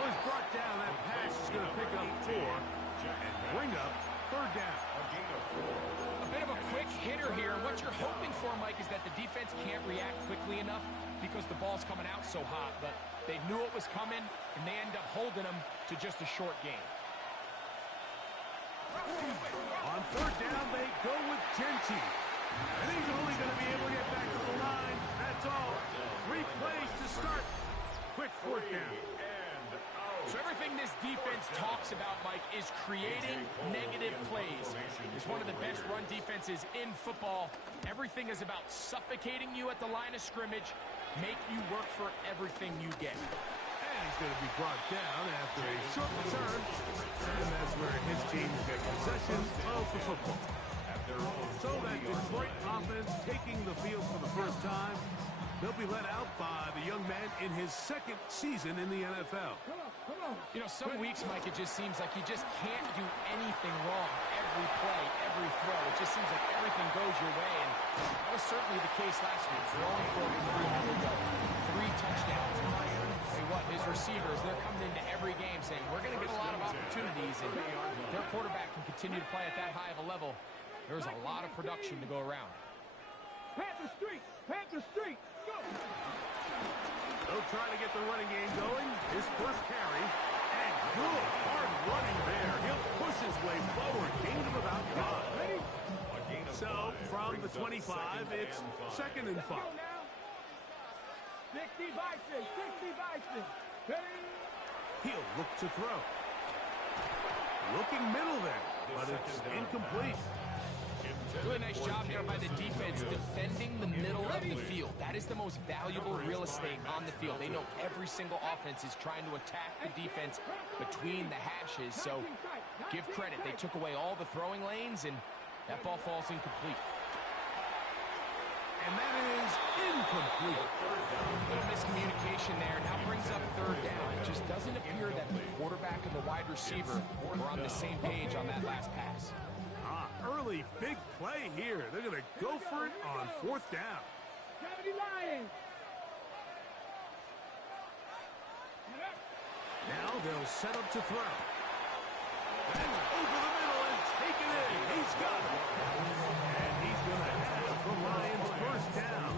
Well, he's brought down. That pass is going to pick up 4 and bring up third down. A bit of a quick hitter here. What you're hoping for, Mike, is that the defense can't react quickly enough because the ball's coming out so hot. But they knew it was coming, and they end up holding them to just a short game. On third down, they go with Genty. And he's only going to be able to get back to the line. That's all. 3 plays to start. Quick fourth down. So everything this defense talks about, Mike, is creating negative plays. It's one of the best run defenses in football. Everything is about suffocating you at the line of scrimmage, make you work for everything you get. And he's going to be brought down after a short return. And that's where his team gets possession of the football. So that Detroit offense taking the field for the first time. They'll be let out by the young man in his second season in the NFL. You know, some weeks, Mike, it just seems like you just can't do anything wrong. Every play, every throw, it just seems like everything goes your way. And that was certainly the case last week. Throwing for 3 touchdowns. Say what, his receivers, they're coming into every game saying, we're going to get a lot of opportunities. And their quarterback can continue to play at that high of a level. There's a lot of production to go around. Panther Street! Panther Street! Go! They'll try to get the running game going. His first carry. And good hard running there. He'll push his way forward. Gained of about 5. Ready? So, from the 25, it's 2nd and 5. 60 Bison! 60 Bison! Ready? He'll look to throw. Looking middle there, but it's incomplete. Really nice job there by the defense defending the middle of the field. That is the most valuable real estate on the field. They know every single offense is trying to attack the defense between the hashes. So give credit. They took away all the throwing lanes, and that ball falls incomplete. And that is incomplete. A little miscommunication there. Now brings up third down. It just doesn't appear that the quarterback and the wide receiver were on the same page on that last pass. Early big play here. They're going to go for it on 4th down. 70 Lions! Now they'll set up to throw. And over the middle and take it in. He's got it. And he's going to have the Lions first down.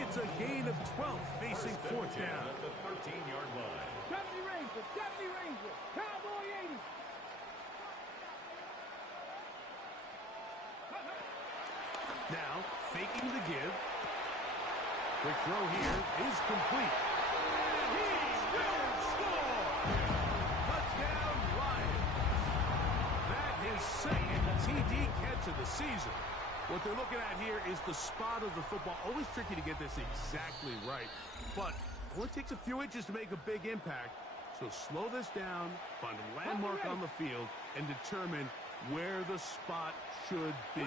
It's a gain of 12 facing 4th down. 13-yard line. 70 Rangers! 70 Rangers! Cowboy 80! Now, faking the give. Quick throw here is complete. And he will score! Touchdown, Lions. That is second TD catch of the season. What they're looking at here is the spot of the football. Always tricky to get this exactly right. But it only takes a few inches to make a big impact. So slow this down, find a landmark on the field, and determine where the spot should be.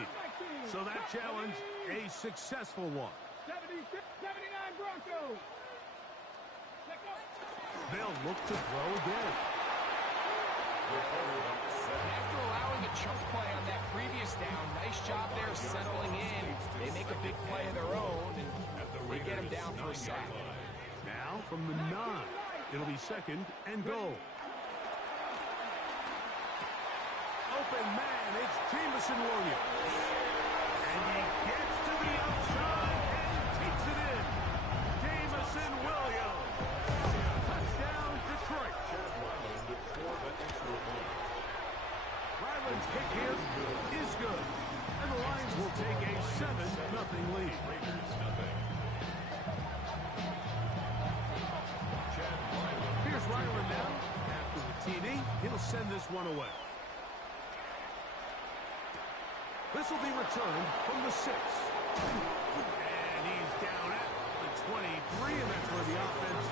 So that challenge, a successful one. 79 Broncos! They'll look to throw again. After allowing a chunk play on that previous down, nice job there settling in. They make a big play of their own, and they get him down for a sack. Now from the 9, it'll be 2nd and goal. Open man, it's Jameson Williams. And he gets to the outside and takes this one away. This will be returned from the 6. And he's down at the 23, and that's where the offense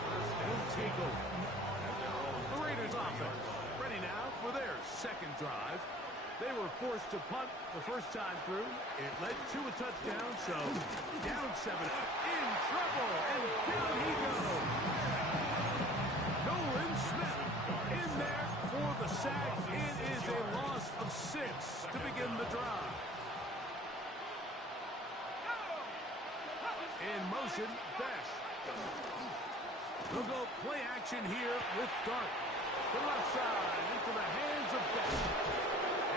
will take over. The Raiders offense ready now for their second drive. They were forced to punt the first time through. It led to a touchdown, so down 7. In trouble, and down he goes. Nolan Smith in there for the sack. It is a loss of 6 to begin the drive. In motion, Bech. They'll go play action here with Dart. The left side into the hands of Bech.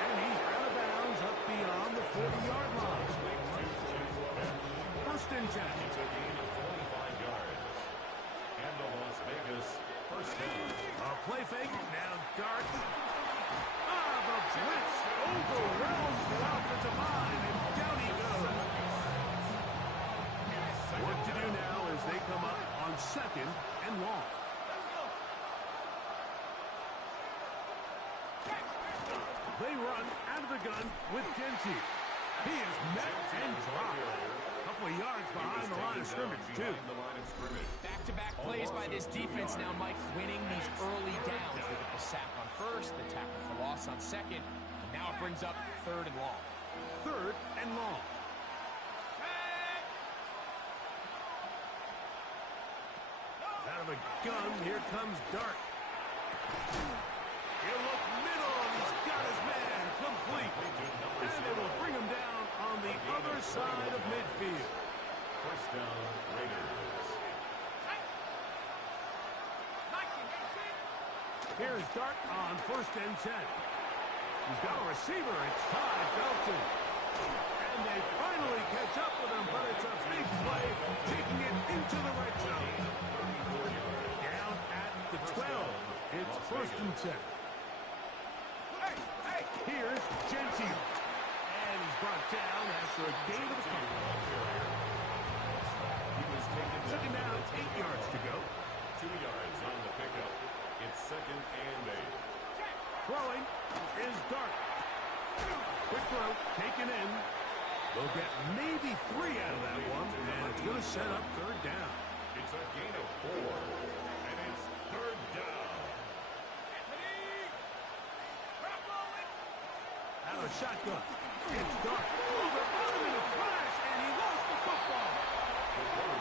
And he's out of bounds up beyond the 40-yard line. First and 10. It's a gain of 25 yards. And the Las Vegas first down. A play fake. Now Dart. The blitz overwhelms the offensive line, and down he goes. What to do now as they come up on 2nd and long. They run out of the gun with Genty. He is met and dropped. A couple of yards behind the line of scrimmage, too. Back-to-back plays by this defense now, Mike, winning these early downs. They get the sack on first, the tackle for loss on second, and now it brings up 3rd and long. 3rd and long. Out of the gun, here comes Dart. He'll look middle, and he's got his man complete. And it'll bring him down on the other side of midfield. First down, Raiders. Here's Dart on 1st and 10. He's got a receiver. It's Ty Felton. And they finally catch up with him, but it's a big play, taking it into the red zone. Down at the 12. It's 1st and 10. Here's Genty. And he's brought down after a gain of a couple. He was taken Second down, 8 yards to go. 2 yards on the pickup. It's 2nd and 8. Throwing is Dart. Quick throw, taken in. They'll get maybe 3 out of that one, and it's going to set up 3rd down. It's a gain of 4. And it's 3rd down. Out of shotgun. It's Dart. Over in a flash, and he lost the football.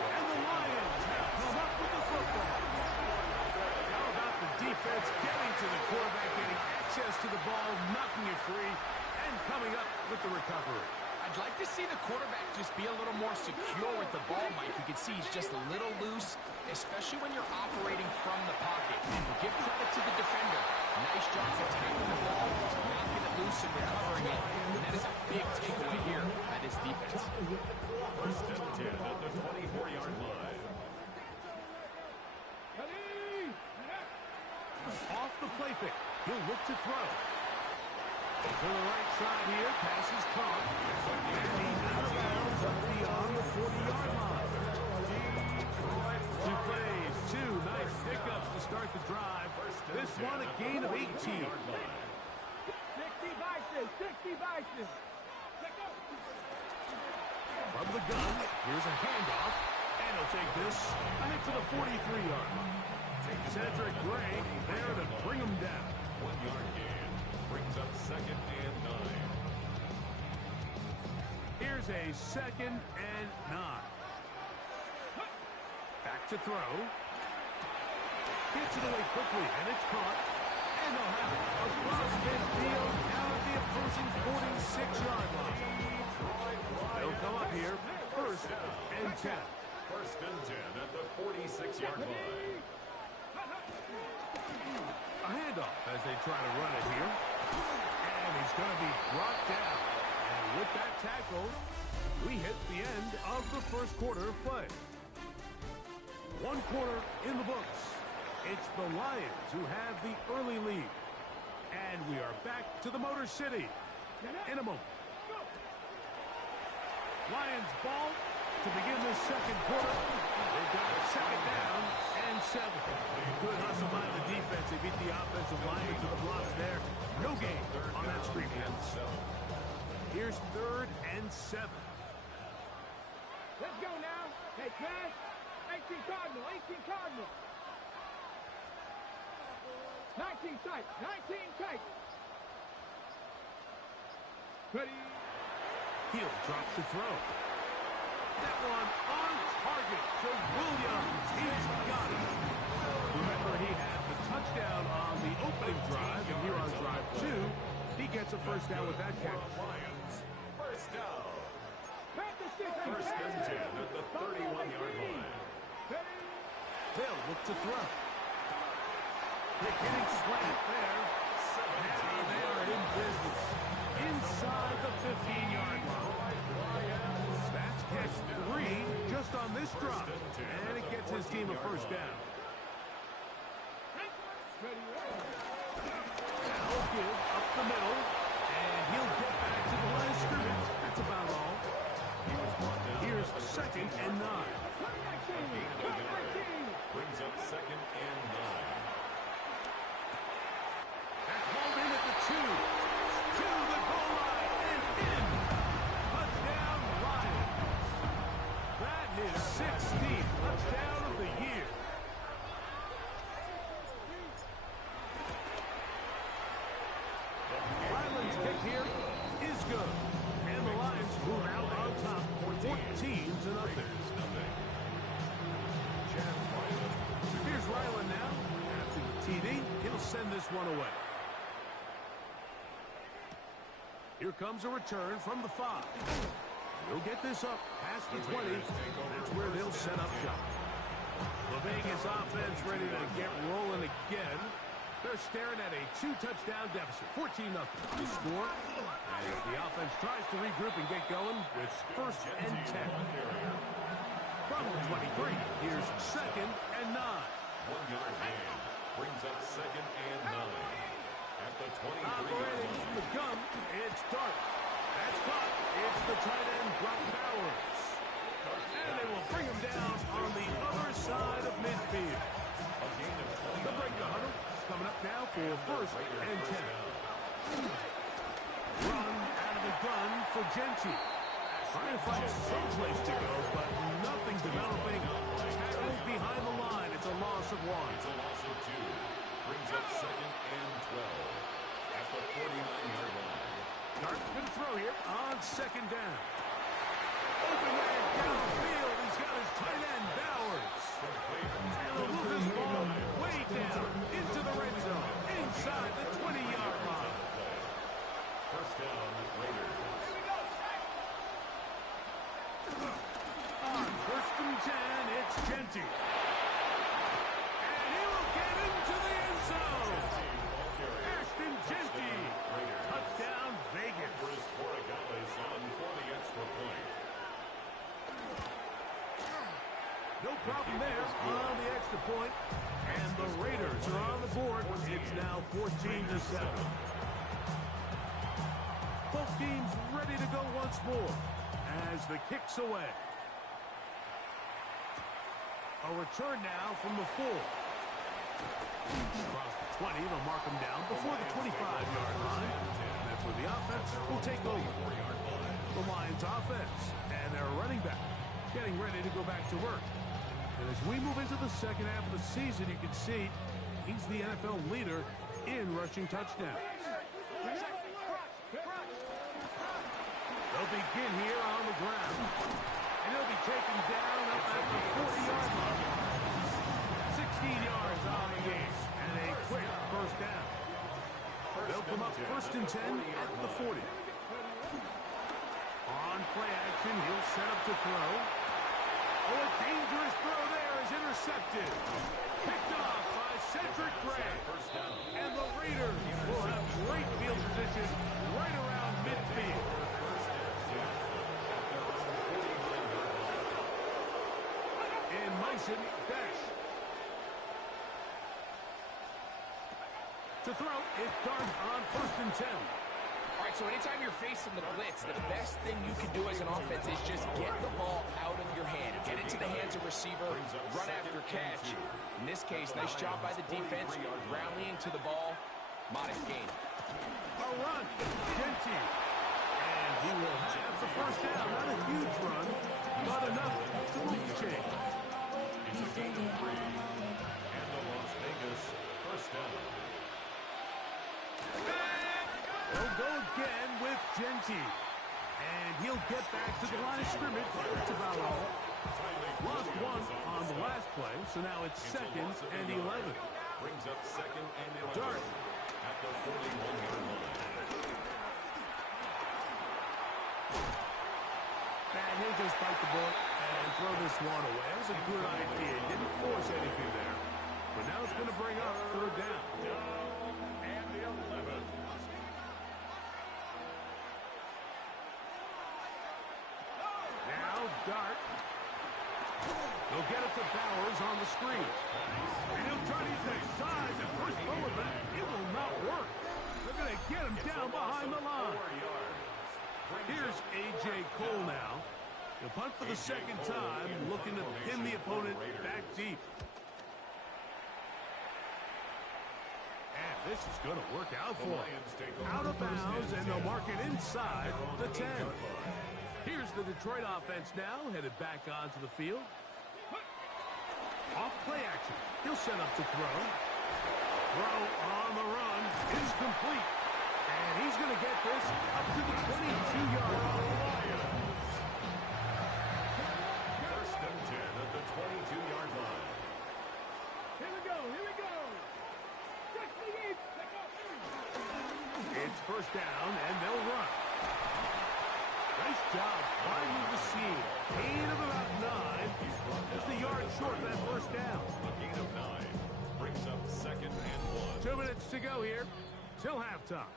And the Lions have come up with the football. How about the defense getting to the quarterback, getting access to the ball, knocking it free, and coming up with the recovery? I'd like to see the quarterback just be a little more secure with the ball, Mike. You can see he's just a little loose, especially when you're operating from the pocket. Give credit to the defender. Nice job of taking the ball, knocking it loose and recovering it. And that is a big takeaway here by this defense. First and 10 at the 24-yard line. Off the play fake. He'll look to throw. To the right side here, passes caught. And he's out of bounds up beyond the 40-yard line. 2 plays, 2 nice pickups to start the drive. This one a gain of 18. 60 Bison. From the gun, here's a handoff. And he'll take this back to the 43-yard line. Cedric Gray there to bring him down. 1 yard gain. Brings up 2nd and 9. Here's a 2nd and 9. Back to throw. Gets it away quickly, and it's caught. And they'll have it across midfield, down at the opposing 46-yard line. They'll come up here, 1st and 10. First and 10 at the 46-yard line. A handoff as they try to run it here. And he's going to be brought down. And with that tackle, we hit the end of the first quarter of play. 1 quarter in the books. It's the Lions who have the early lead. And we are back to the Motor City in a moment. Lions ball to begin this second quarter. They've got a 2nd down and 7. Good hustle by the defense. They beat the offensive lineman to the blocks there. No gain on that screen. Here's 3rd and 7. Let's go now. Hey, Trash. 18 Cardinal. 18 Cardinal. 19 tight. 19 tight. Ready. He'll drop the throw. That one on target to Williams. He's got it. Remember, he had the touchdown on the opening drive, and here on drive 2, he gets a first down with that catch. First down. First and 10 at the 31-yard line. They'll look to throw. They're getting slant there. Now they are in business. Inside the 15-yard line. That's catch 3 just on this drop. And it gets his team a first down. Now give up the middle. And he'll get back to the line of scrimmage. That's about all. Here's 2nd and 9. Brings up 2nd and 9. That's hauled in at the 2. To the goal line and in. Touchdown, Lions. That is 16th touchdown of the year. Ryland's kick here is good. And the Lions move out on top 14-0. Here's Ryland now. After the TD, he'll send this one away. Here comes a return from the 5. He'll get this up past the 20. That's where they'll set up shop. The Vegas offense ready to get rolling again. They're staring at a 2-touchdown deficit, 14-0. The score, as the offense tries to regroup and get going with 1st and 10. From the 23, here's 2nd and 9. 1-yard gain. Brings up 2nd and 9. At the 23-yard Operating from the gun, it's Dart. That's caught. It's the tight end, Brock Bowers. And they will bring him down on the other side of midfield. The break the huddle coming up now for 1st and 10. Run out of the gun for Genty. Trying to find someplace to go, but nothing developing. Tackles behind the line. It's a loss of 1. It's a loss of 2. Brings up 2nd and 12. At the 49-yard line. Dart's going to throw here on 2nd down. Open man downfield. He's got his tight end, Bowers. And he'll move this ball way down into the red zone. Inside the 20-yard line. First down, Raiders. On 1st and 10, it's Genty. And he will get into the end zone. Ashton Genty. Touchdown, Vegas. For the extra point. No problem there on the extra point. And the Raiders are on the board. It's now 14-7. Both teams ready to go once more as the kick's away. A return now from the 4. Across the 20, they'll mark him down before the 25-yard line. That's where the offense will take over. The Lions offense and their running back getting ready to go back to work. And as we move into the second half of the season, you can see he's the NFL leader in rushing touchdowns. They'll begin here on the ground. And he'll be taken down up at the 40-yard line. 16 yards on the game. And a quick first down. They'll come up 1st and 10 at the 40. On play action, he'll set up to throw. Oh, a dangerous throw there is intercepted. Picked off by Cedric Gray. And the Raiders will have great field position right around midfield. In motion, dash. To throw, it's Dart on 1st and 10. All right, so anytime you're facing the blitz, the best thing you can do as an offense is just get the ball out of your hand. Get it to the hands of receiver, run after catch. In this case, nice job by the defense, rallying to the ball. Modest gain. A run. Genty. And he will have the first down. Not a huge run, but enough to move the chain. It's a gain of 3. And the Las Vegas first down. He'll go again with Genty. And he'll get back to the line of scrimmage. That's about all. Lost one on the last play, so now it's 2nd and 11. Brings up 2nd and 11. Dart. At the 41-yard line. And he'll just bite the bullet and throw this one away. That was a good idea. He didn't force anything there. But now it's going to bring up 3rd down. And the 11. Now Dart. He'll get it to Bowers on the screen. And he'll try to use that size and push forward, but it will not work. They're going to get him down behind the line. Here's A.J. Cole now. He'll punt for the 2nd time, looking to pin the opponent back deep. And this is going to work out for him. Out of bounds, and they'll mark it inside the 10. Here's the Detroit offense now, headed back onto the field. Off play action. He'll set up to throw. Throw on the run is complete. And he's going to get this up to the 22-yard line. First and 10 at the 22-yard line. Here we go, here we go. It's first down, and they'll run. Nice job finding the seam. Gain of about 9. Just a yard short of that first down. A gain of 9. Brings up 2nd and 1. 2 minutes to go here till halftime.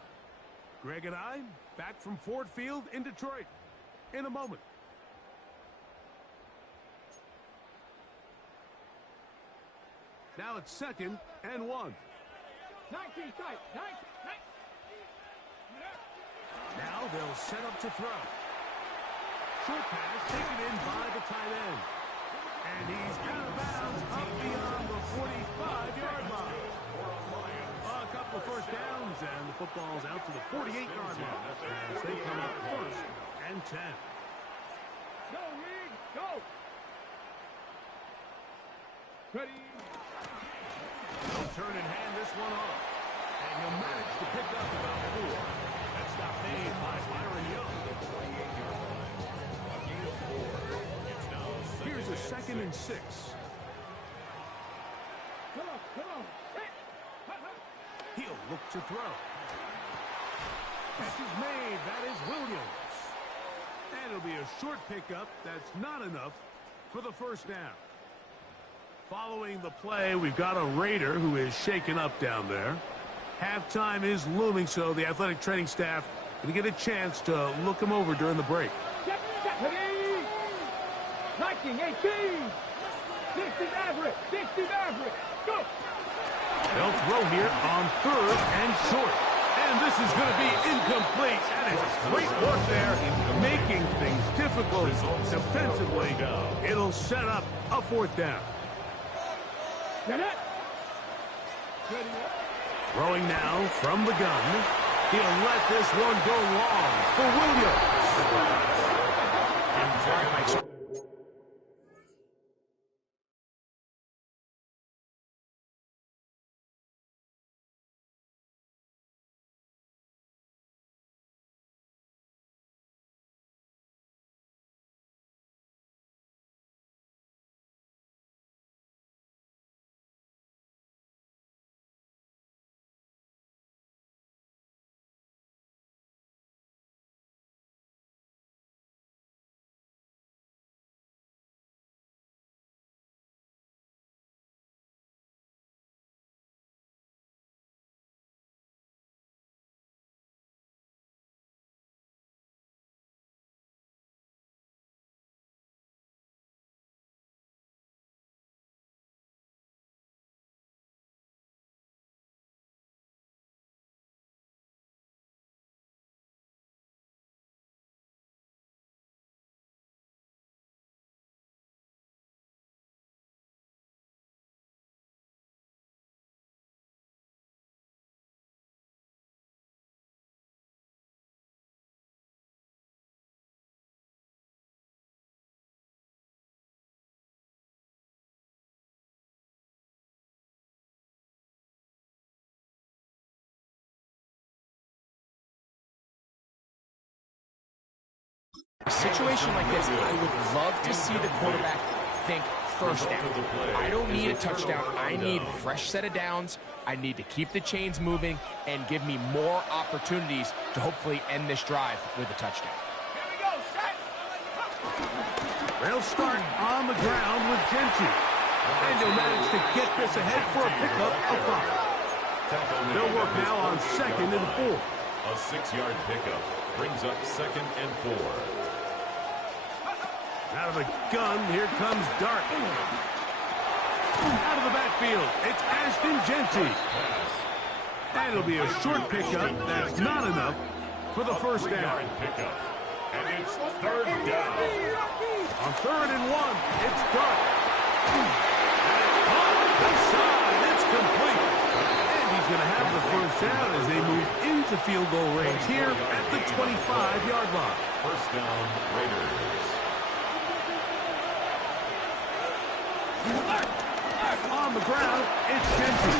Greg and I back from Ford Field in Detroit in a moment. Now it's 2nd and 1. 19 tight, 19. Now they'll set up to throw. Short pass taken in by the tight end. And he's out of bounds up beyond the 45-yard line. A couple of first downs, and the football's out to the 48-yard line as they come up 1st and 10. Go, Reed, go. Ready. They'll turn and hand this one off. And he'll manage to pick up about 4. That stop made by Byron Young. Here's a 2nd and 6. Come on, come on. He'll look to throw. Catch is made. That is Williams. And it'll be a short pickup. That's not enough for the first down. Following the play, we've got a Raider who is shaken up down there. Halftime is looming, so the athletic training staff going to get a chance to look him over during the break. Ready. 19, 18. 60 Maverick, 60 Maverick. Go. They'll throw here on 3rd and short. And this is going to be incomplete. That is great work there, making things difficult defensively. It'll set up a 4th down. Throwing now from the gun. He'll let this one go long for Williams. situation like this, I would love to see the quarterback think first down. I don't need a touchdown. I need a fresh set of downs. I need to keep the chains moving and give me more opportunities to hopefully end this drive with a touchdown. They'll start on the ground with Genty. And they'll manage to get this ahead for a pickup of 5. They'll work now on 2nd and 4. A 6-yard pickup brings up 2nd and 4. Out of the gun, here comes Dart. Out of the backfield, it's Ashton Genty. And it'll be a short pickup. That's not enough for the first down. Pickup. And it's 3rd down. On 3rd and 1, it's Dart. And it's on the side. It's complete. And he's going to have the first down as they move into field goal range here at the 25-yard line. First down, Raiders. On the ground, it's Genty.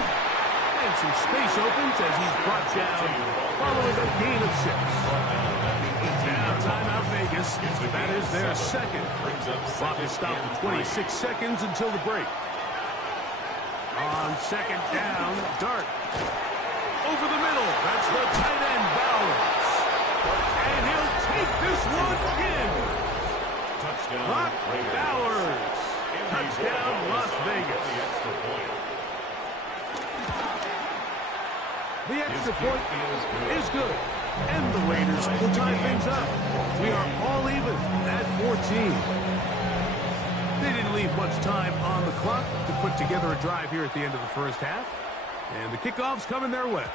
And some space opens as he's brought down following a gain of 6. Now timeout Vegas. That is their second. Clock is stopped at 26 seconds until the break. On 2nd down, Dart. Over the middle. That's the tight end, Bowers. And he'll take this one in. Touchdown, Raiders. Bowers. Touchdown, Las Vegas. The extra point is good. And the Raiders will tie things up. We are all even at 14. They didn't leave much time on the clock to put together a drive here at the end of the first half. And the kickoff's coming their way.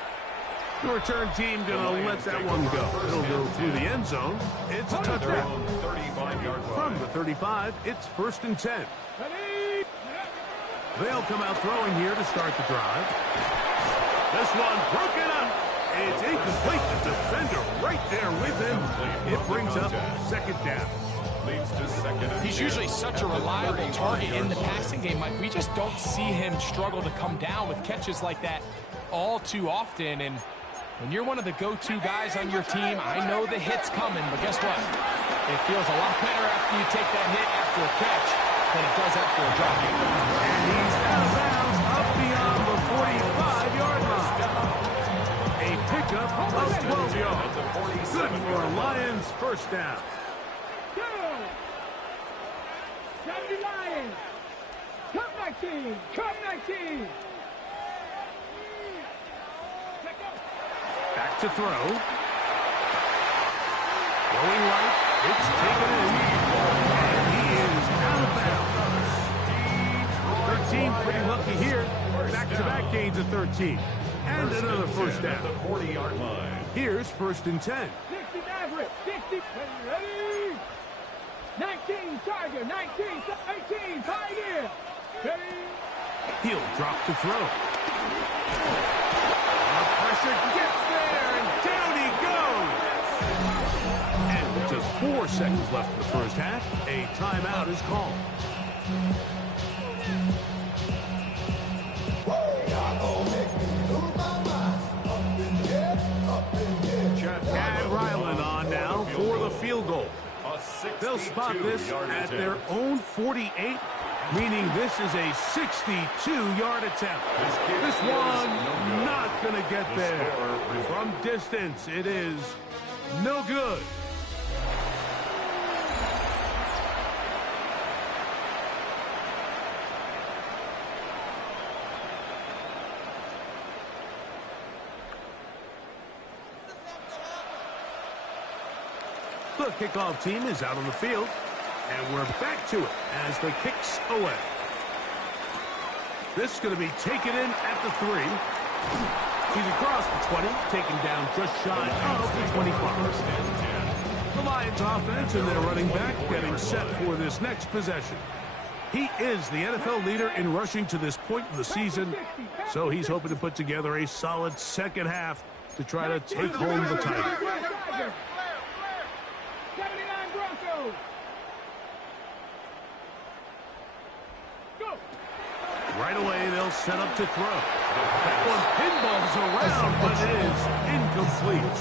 The return team going to let that one go. It'll go through the end zone. It's a touchdown. From the 35, it's 1st and 10. They'll come out throwing here to start the drive. This one broken up. It's incomplete. The defender right there with him. It brings up 2nd down. He's usually such a reliable target in the passing game, Mike. We just don't see him struggle to come down with catches like that all too often. And when you're one of the go-to guys on your team, I know the hit's coming, but guess what? It feels a lot better after you take that hit after a catch than it does after a drop. And he's out of bounds up beyond the 45-yard line. A pickup of 12 yards. Good for Lions first down. 70 Lions. Come 19. Come 19. Back to throw. Going right. It's taken in. And he is out of bounds. 13 pretty lucky here. Back-to-back gains of 13. And another first down. 40-yard line. Here's 1st and 10. 60 Maverick. 60. Ready. 19 Tiger. 19. 18 Tiger. Ready. He'll drop to throw. Pressure gets there, and down he goes. And with just 4 seconds left in the first half, a timeout is called. Chad Ryland on now for the field goal. They'll spot this at their own 48, meaning this is a 62-yard attempt. This one not going to get there. From distance, it is no good. The kickoff team is out on the field, and we're back to it as the kick's away. This is going to be taken in at the 3. He's across the 20, taken down just shy of the 25. The Lions offense and their running back getting set for this next possession. He is the NFL leader in rushing to this point in the season, so he's hoping to put together a solid second half to try to take home the title. 79 Broncos. Go. Right away, they'll set up to throw. That one pinballs around, but it is incomplete.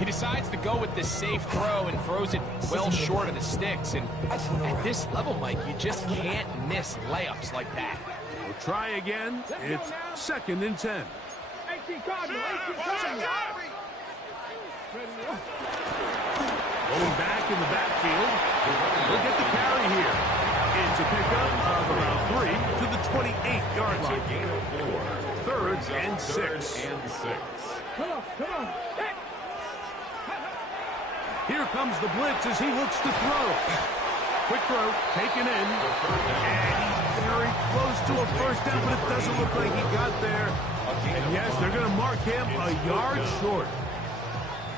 He decides to go with the safe throw and throws it well short of the sticks. And at this level, Mike, you just can't miss layups like that. We'll try again. It's 2nd and 10. 18 Cardinal, 18 Cardinal. Going back in the backfield. We'll get the carry here. It's a pickup of about 3 to the 28-yard line. Gain of 4. 3rd and 6. Come on, come on. Hey. Here comes the blitz as he looks to throw. Quick throw, taken in. And he's very close to a first down, but it doesn't look like he got there. And yes, they're going to mark him a yard short.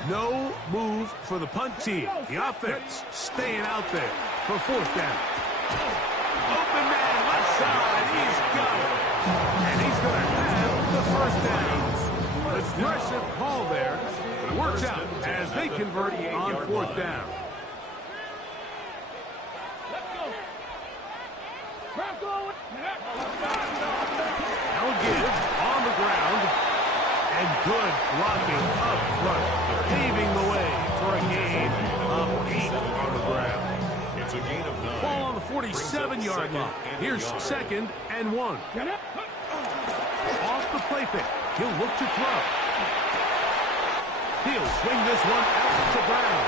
No move for the punt team. The offense staying out there for 4th down. Open man, left side. He's got it. And he's going to have the first down. Aggressive call there. It works out as they convert on 4th down. Now give on the ground. And good blocking up front, paving the way for a gain of 8 on the ground. It's a gain of 9. Ball on the 47-yard line. Here's 2nd and 1. Off the play fake. He'll look to throw. He'll swing this one out to Brown.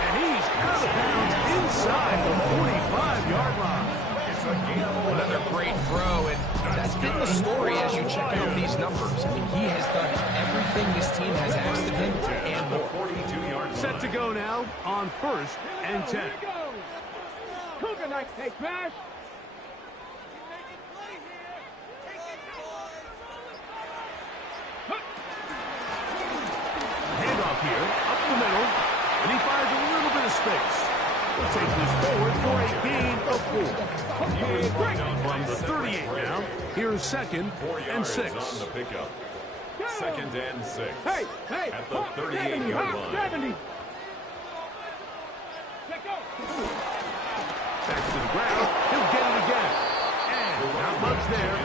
And he's out of bounds inside the 45-yard line. Another great throw, and that's been the story as you check out these numbers. I mean, he has done everything this team has asked of him and more. 42-yard line. Set to go now on 1st and 10. Cougar night, hey, Crash. Handoff here, up the middle, and he finds a little bit of space. We'll take this forward for a gain of 4. From the 38 now, here's 2nd and 6. On the pickup. 2nd and 6. Hey, hey. At the 38-yard line. 70. Back to the ground, he'll get it again. And not much there.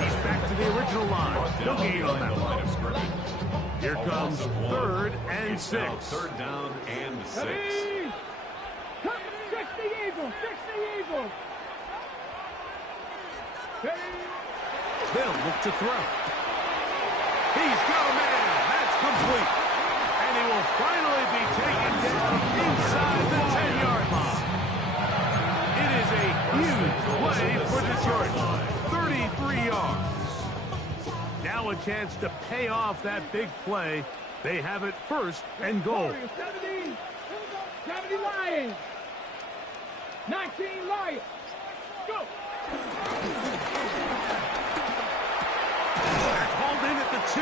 He's back to the original line. No gain on that one. Here comes 3rd and 6. 3rd down and 6. 6 the Eagles, 6 the Eagles. They'll look to throw. He's got a man. That's complete. And he will finally be taken down inside the 10-yard line. It is a huge play for Detroit. 33 yards. Now a chance to pay off that big play. They have it 1st and goal. 70 Lions. 19 Lions. Go. Called in at the 2.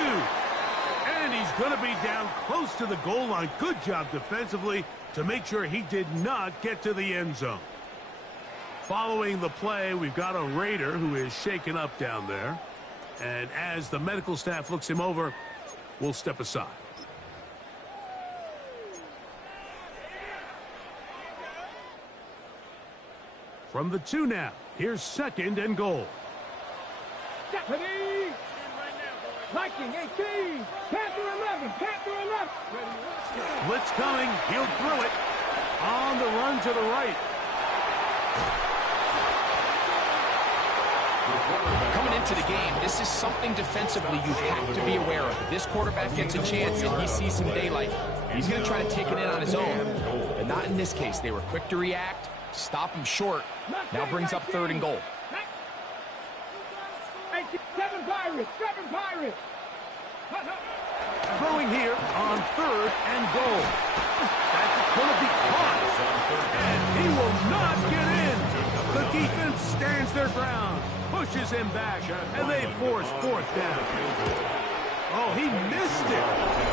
And he's going to be down close to the goal line. Good job defensively to make sure he did not get to the end zone. Following the play, we've got a Raider who is shaken up down there. And as the medical staff looks him over, we'll step aside. From the 2 now, here's 2nd and goal. Stephanie. Viking 18. Panther 11. Panther 11. Blitz coming. He'll throw it. On the run to the right. Coming into the game, this is something defensively you have to be aware of. If this quarterback gets a chance and he sees some daylight, he's going to try to take it in on his own. But not in this case. They were quick to react, stop him short. Now brings up 3rd and goal. 7 Pirates. 7 Pirates. Throwing here on 3rd and goal. That's going to be caught. And he will not get in. The defense stands their ground, pushes him back, and they force 4th down. Oh, he missed it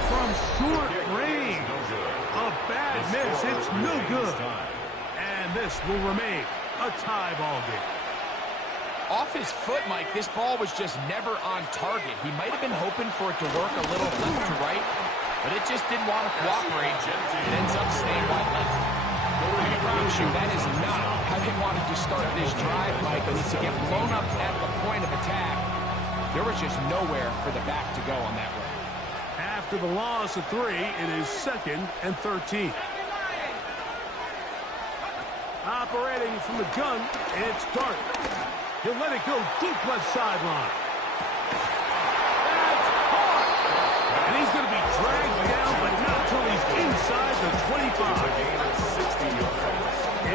from short range. A bad miss. It's no good. And this will remain a tie ball game. Off his foot, Mike, this ball was just never on target. He might have been hoping for it to work a little left to right, but it just didn't want to cooperate. It ends up staying wide left. I can promise you that is not how they wanted to start this drive, Mike. And to get blown up at the point of attack, there was just nowhere for the back to go on that run. After the loss of 3, it is 2nd and 13. Operating from the gun, it's Dart. He'll let it go deep left sideline. That's hard. And he's going to be dragged down, but not until he's inside the 25.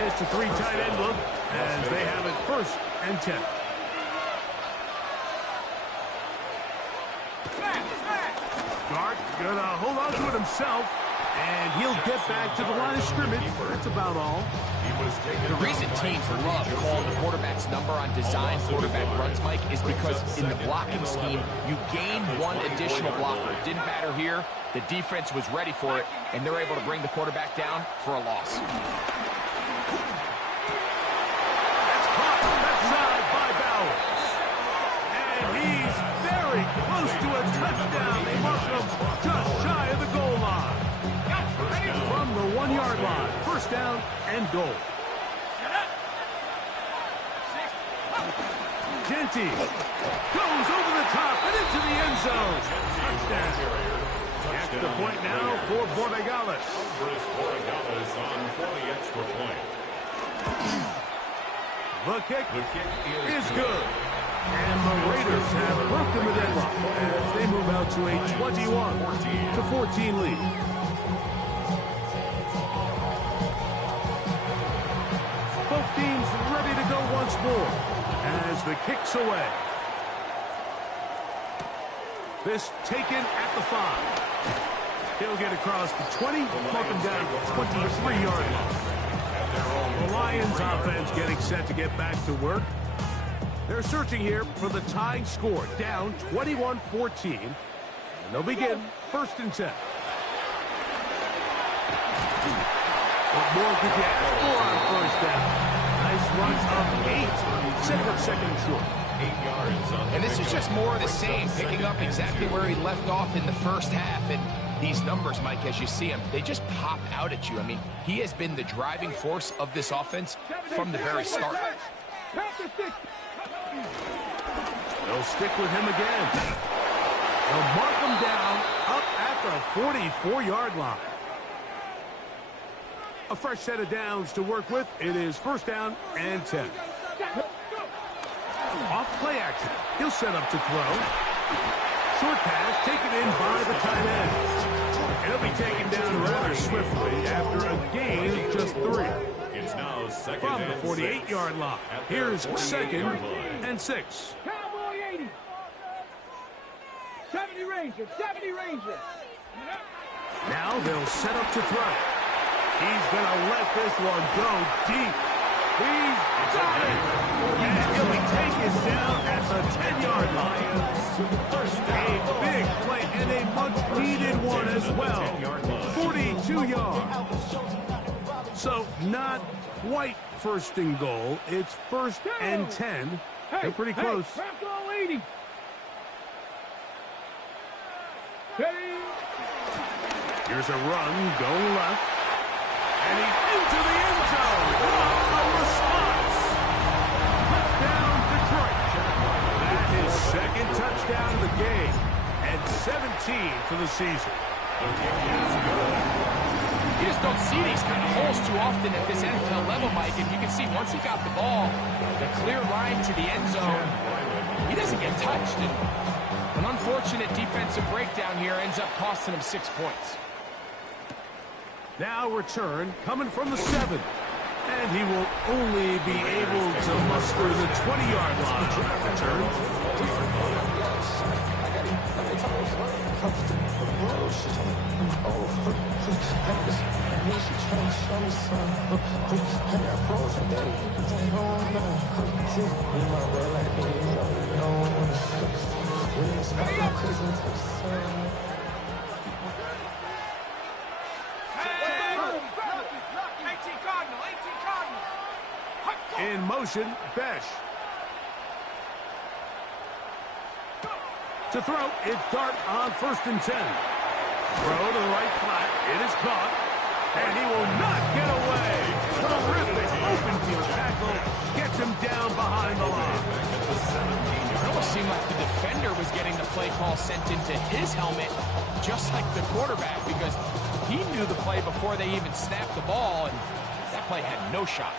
It's a 3 tight end look as they have it 1st and 10. Dart gonna hold on to it himself, and he'll get back to the line of scrimmage. That's about all. The reason teams love calling the quarterback's number on design quarterback runs, Mike, is because in the blocking scheme, you gain 1 additional blocker. It didn't matter here. The defense was ready for it, and they're able to bring the quarterback down for a loss. That's caught left side by Bowers. And he's very close to a touchdown. They mark him just shy of the goal line. From the 1-yard line, 1st down and goal. Genty goes over the top and into the end zone. Touchdown. Extra point now for Borregales. Borregales on for the extra point. The kick is good. And the Raiders have broken the deadlock as they move out to a 21-14 lead. Both teams ready to go once more as the kick's away. This taken at the 5. He'll get across the 20, mark him down 23-yard line. The Lions offense getting set to get back to work. They're searching here for the tying score, down 21-14. And they'll begin 1st and 10. What more could you ask for on 1st down? Nice run of 8. Setting up 2nd and short. 8 yards on. And this is just more of the same, picking up exactly where he left off in the 1st half. And these numbers, Mike, as you see them, they just pop out at you. I mean, he has been the driving force of this offense from the very start. They'll stick with him again. They'll mark him down up at the 44-yard line. A fresh set of downs to work with. It is 1st down and 10. Off play action. He'll set up to throw. Short pass taken in by the tight end. And he'll be taken down rather swiftly after a gain of just 3. It's now 2nd From and the 48-yard line. Here's 2nd and 6. Cowboy 80. 70 Ranger, 70 Ranger. Now they'll set up to throw. He's going to let this one go deep. He's got it. And he'll be taken down at the 10-yard line. A big play and a much-needed one as well. 42 yards. So not quite 1st and goal. It's 1st and 10. They're pretty close. Cowboy 80. Here's a run going left. And he's into the end zone. What a response. Touchdown, Detroit. That is 2nd touchdown of the game. And 17 for the season. You just don't see these kind of holes too often at this NFL level, Mike. And you can see once he got the ball, the clear line to the end zone, he doesn't get touched. And an unfortunate defensive breakdown here ends up costing him 6 points. Now return coming from the 7. And he will only be able to muster the 20-yard line. Return. In motion, Besh. To throw, it's Dart on 1st and 10. Throw to the right flat. It is caught. And he will not get away. Terrific open field tackle. Gets him down behind the line. It almost seemed like the defender was getting the play call sent into his helmet, just like the quarterback, because he knew the play before they even snapped the ball, and that play had no shot.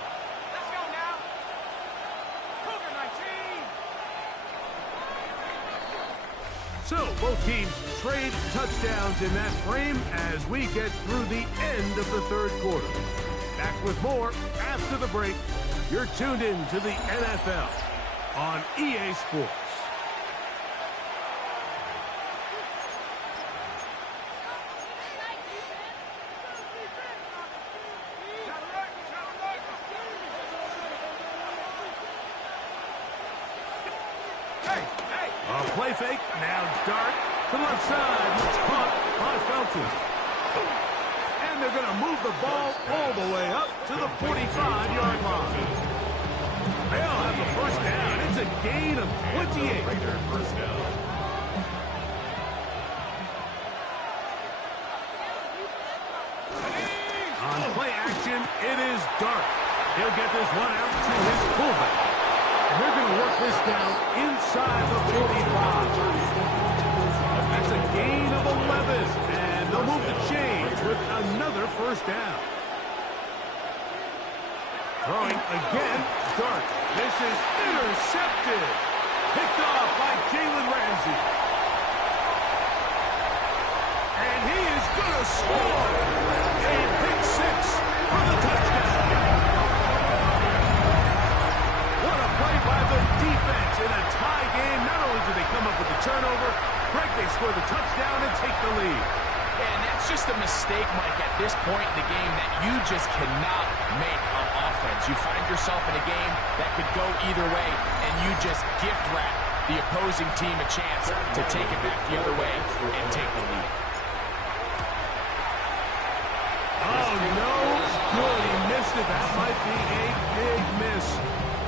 So both teams trade touchdowns in that frame as we get through the end of the third quarter. Back with more after the break. You're tuned in to the NFL on EA Sports. A play fake, now Dart to the left side. It's caught by Felton. And they're going to move the ball all the way up to the 45-yard line. They'll have the first down. It's a gain of 28. First down. On play action, it is Dart. He'll get this one out to his fullback. And they're going to work this down inside the 45. That's a gain of 11. And they'll move the chains with another first down. Throwing again, Dart. This is intercepted. Picked off by Jalen Ramsey. And he is going to score. A pick six for the touchdown. What a play by the defense in a tie game. Not only did they come up with the turnover, Greg, they score the touchdown and take the lead. And that's just a mistake, Mike, at this point in the game that you just cannot make on offense. You find yourself in a game that could go either way, and you just gift wrap the opposing team a chance to take it back the other way and take the lead. Oh, no good. He missed it. That might be a big miss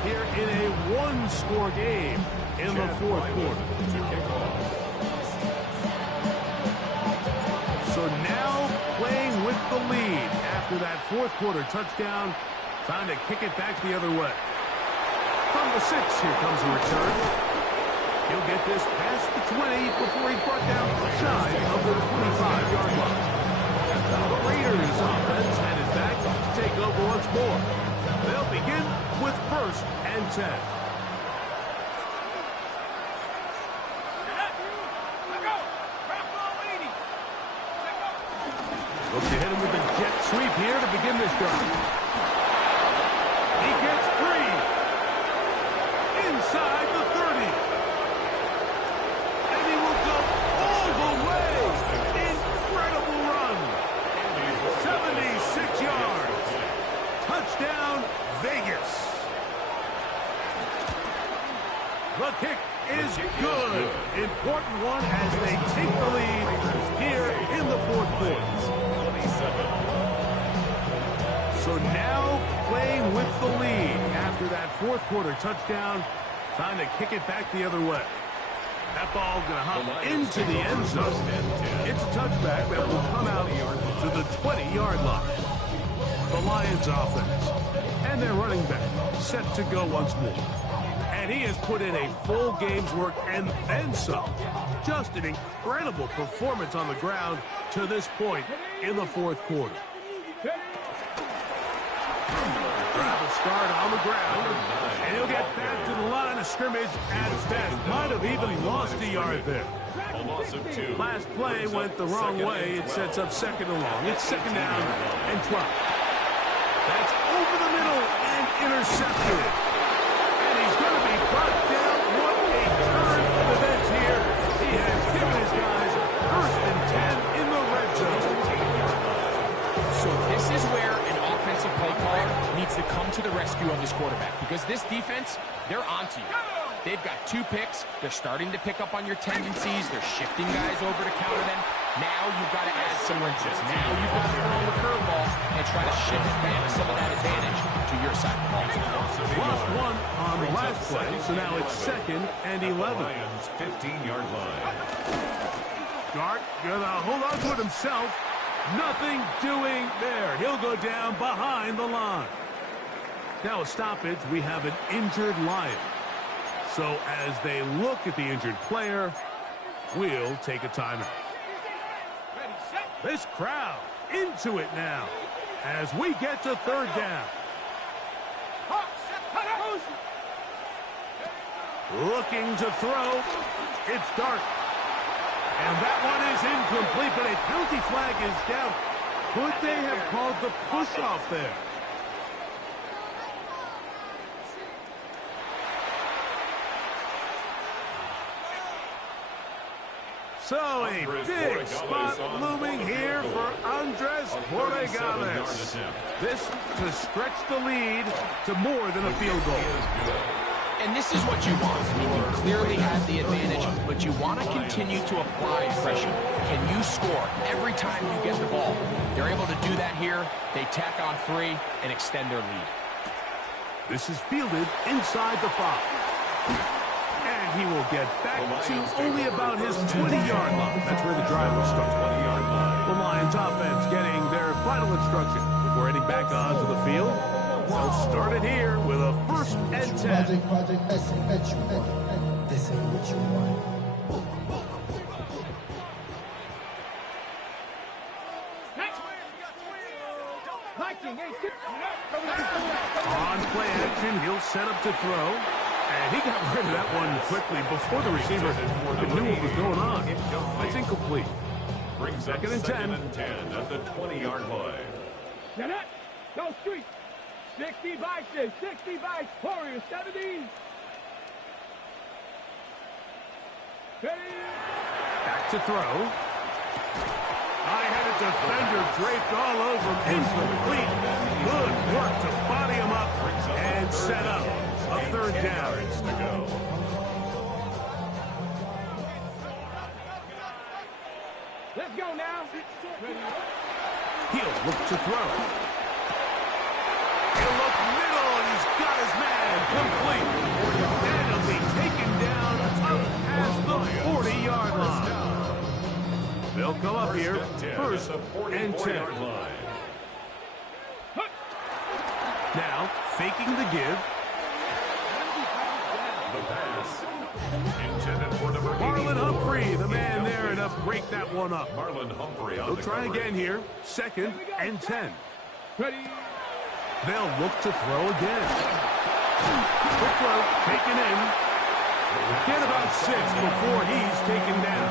here in a one-score game in the fourth quarter. So now playing with the lead after that fourth quarter touchdown. Time to kick it back the other way. From the 6, here comes a return. He'll get this past the 20 before he's brought down shy of the 25-yard line. The Raiders offense headed back to take over once more. They'll begin with 1st and 10. Look to hit him with a jet sweep here to begin this drive. He gets free. Inside the 30. And he will go all the way. Incredible run. 76 yards. Touchdown, Vegas. The kick is good. Important one as they take the lead here in the fourth quarter. So now playing with the lead after that fourth quarter touchdown. Time to kick it back the other way. That ball going to hop into the end zone. It's a touchback that will come out to the 20-yard line. The Lions offense and their running back set to go once more. And he has put in a full game's work and then some. Just an incredible performance on the ground to this point in the fourth quarter. Travis start on the ground, and he'll get back to the line of scrimmage at best. Might have even lost a yard there. A loss of 2. Last play went the wrong way. It sets up 2nd and long. It's 2nd down and 12. That's over the middle and intercepted. And he's going to be brought down. What a turn of events here. He has given his guys 1st and 10 in the red zone. So this is where an offensive play caller needs to come to the rescue of his quarterback, because this defense, they're onto you. They've got 2 picks. They're starting to pick up on your tendencies. They're shifting guys over to counter them. Now you've got to add some wrenches. Now you've got to throw the curveball and try to shift back some of that advantage to your side of the ball. Lost 1 on the last play, so now it's 2nd and 11. Lions 15-yard line. Dart gonna hold on to it himself. Nothing doing there. He'll go down behind the line. Now a stoppage, we have an injured Lion. So as they look at the injured player, we'll take a timeout. This crowd into it now as we get to 3rd down. Looking to throw. It's Dart. And that one is incomplete, but a penalty flag is down. Could they have called the push-off there? So a big spot looming here for Andres Borregales. This to stretch the lead to more than a field goal. And this is what you want. I mean, you clearly have the advantage, but you want to continue to apply pressure. Can you score every time you get the ball? They're able to do that here. They tack on 3 and extend their lead. This is fielded inside the 5. And he will get back to only about his 20-yard line. That's where the drive will start. The Lions offense getting their final instruction before heading back onto the field. They'll start it here with a 1st and 10. Project, this ain't what you want. On play action, he'll set up to throw. And he got rid of that one quickly before the receiver knew what was going on. That's incomplete. Brings up 2nd and 10. and 10 at the 20-yard line. Get up. Go street. 60 Vikings, 60 Vikings, Warriors, 70. Back to throw. I had a defender draped all over him. Incomplete. Good work to body him up and set up a 3rd down. Let's go now. He'll look to throw. He'll look middle, and he's got his man complete. And he'll be taken down up past the 40-yard line. They'll come up here 1st and 10. Now, faking the give. The pass intended for number Marlon Humphrey, the man there, and break that one up. Marlon Humphrey on They'll the try coverage. again here. 2nd and 10. Ready. They'll look to throw again. Quick throw, taken in. Get about 6 before he's taken down.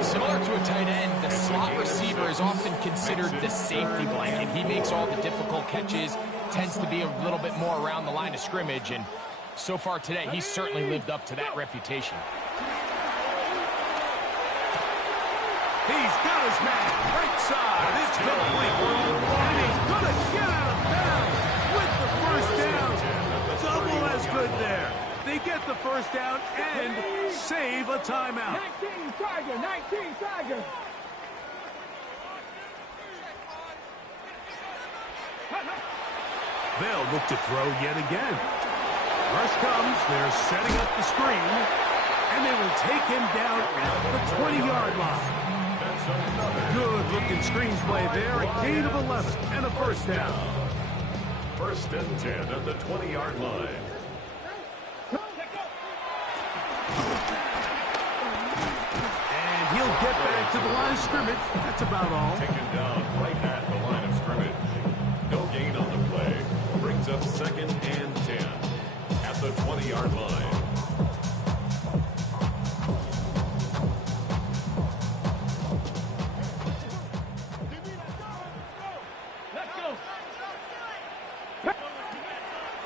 Similar to a tight end, the slot receiver is often considered the safety blanket. He makes all the difficult catches, tends to be a little bit more around the line of scrimmage, and so far today, he's certainly lived up to that reputation. He's got his man right side. It's complete. And he's going to get out of bounds with the 1st down. Double as good there. They get the 1st down and save a timeout. 19 Tiger, 19 Tiger. They'll look to throw yet again. Rush comes. They're setting up the screen. And they will take him down at the 20-yard line. Good-looking screen play there. A gain of 11 and a 1st down. 1st and 10 at the 20-yard line. And he'll get back to the line of scrimmage. That's about all. Taken down right at the line of scrimmage. No gain on the play. Brings up 2nd and 10 at the 20-yard line.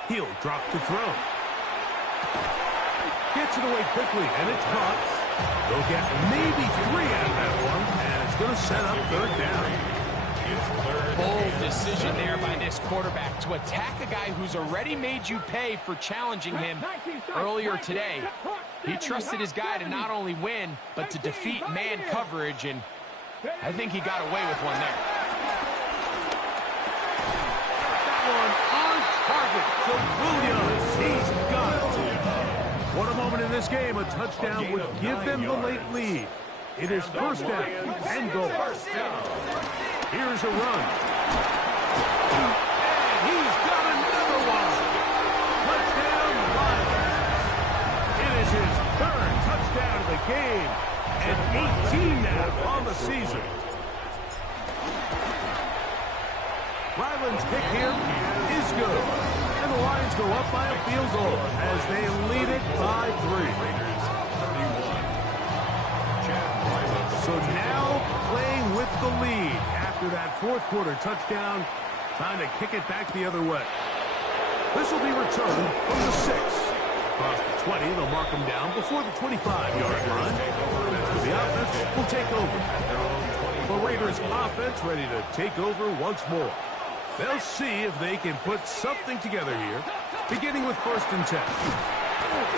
He'll drop to throw. Gets it away quickly, and it's caught. They'll get maybe 3 out of that one, and it's going to set up 3rd down. Bold decision there by this quarterback to attack a guy who's already made you pay for challenging him earlier today. He trusted his guy to not only win, but to defeat man coverage, and I think he got away with one there. Target to Williams. He's got it. What a moment in this game. A touchdown would give them the late lead. It is 1st down and goal. Here's a run. And he's got another one. Touchdown, Lions. It is his 3rd touchdown of the game. And 18 now on the season. Ryland's kick here is good. And the Lions go up by a field goal as they lead it by 3. So now playing with the lead after that fourth quarter touchdown. Time to kick it back the other way. This will be returned from the 6. Across the 20, they'll mark them down before the 25-yard line. That's where the offense will take over. The Raiders offense ready to take over once more. They'll see if they can put something together here, beginning with 1st and 10.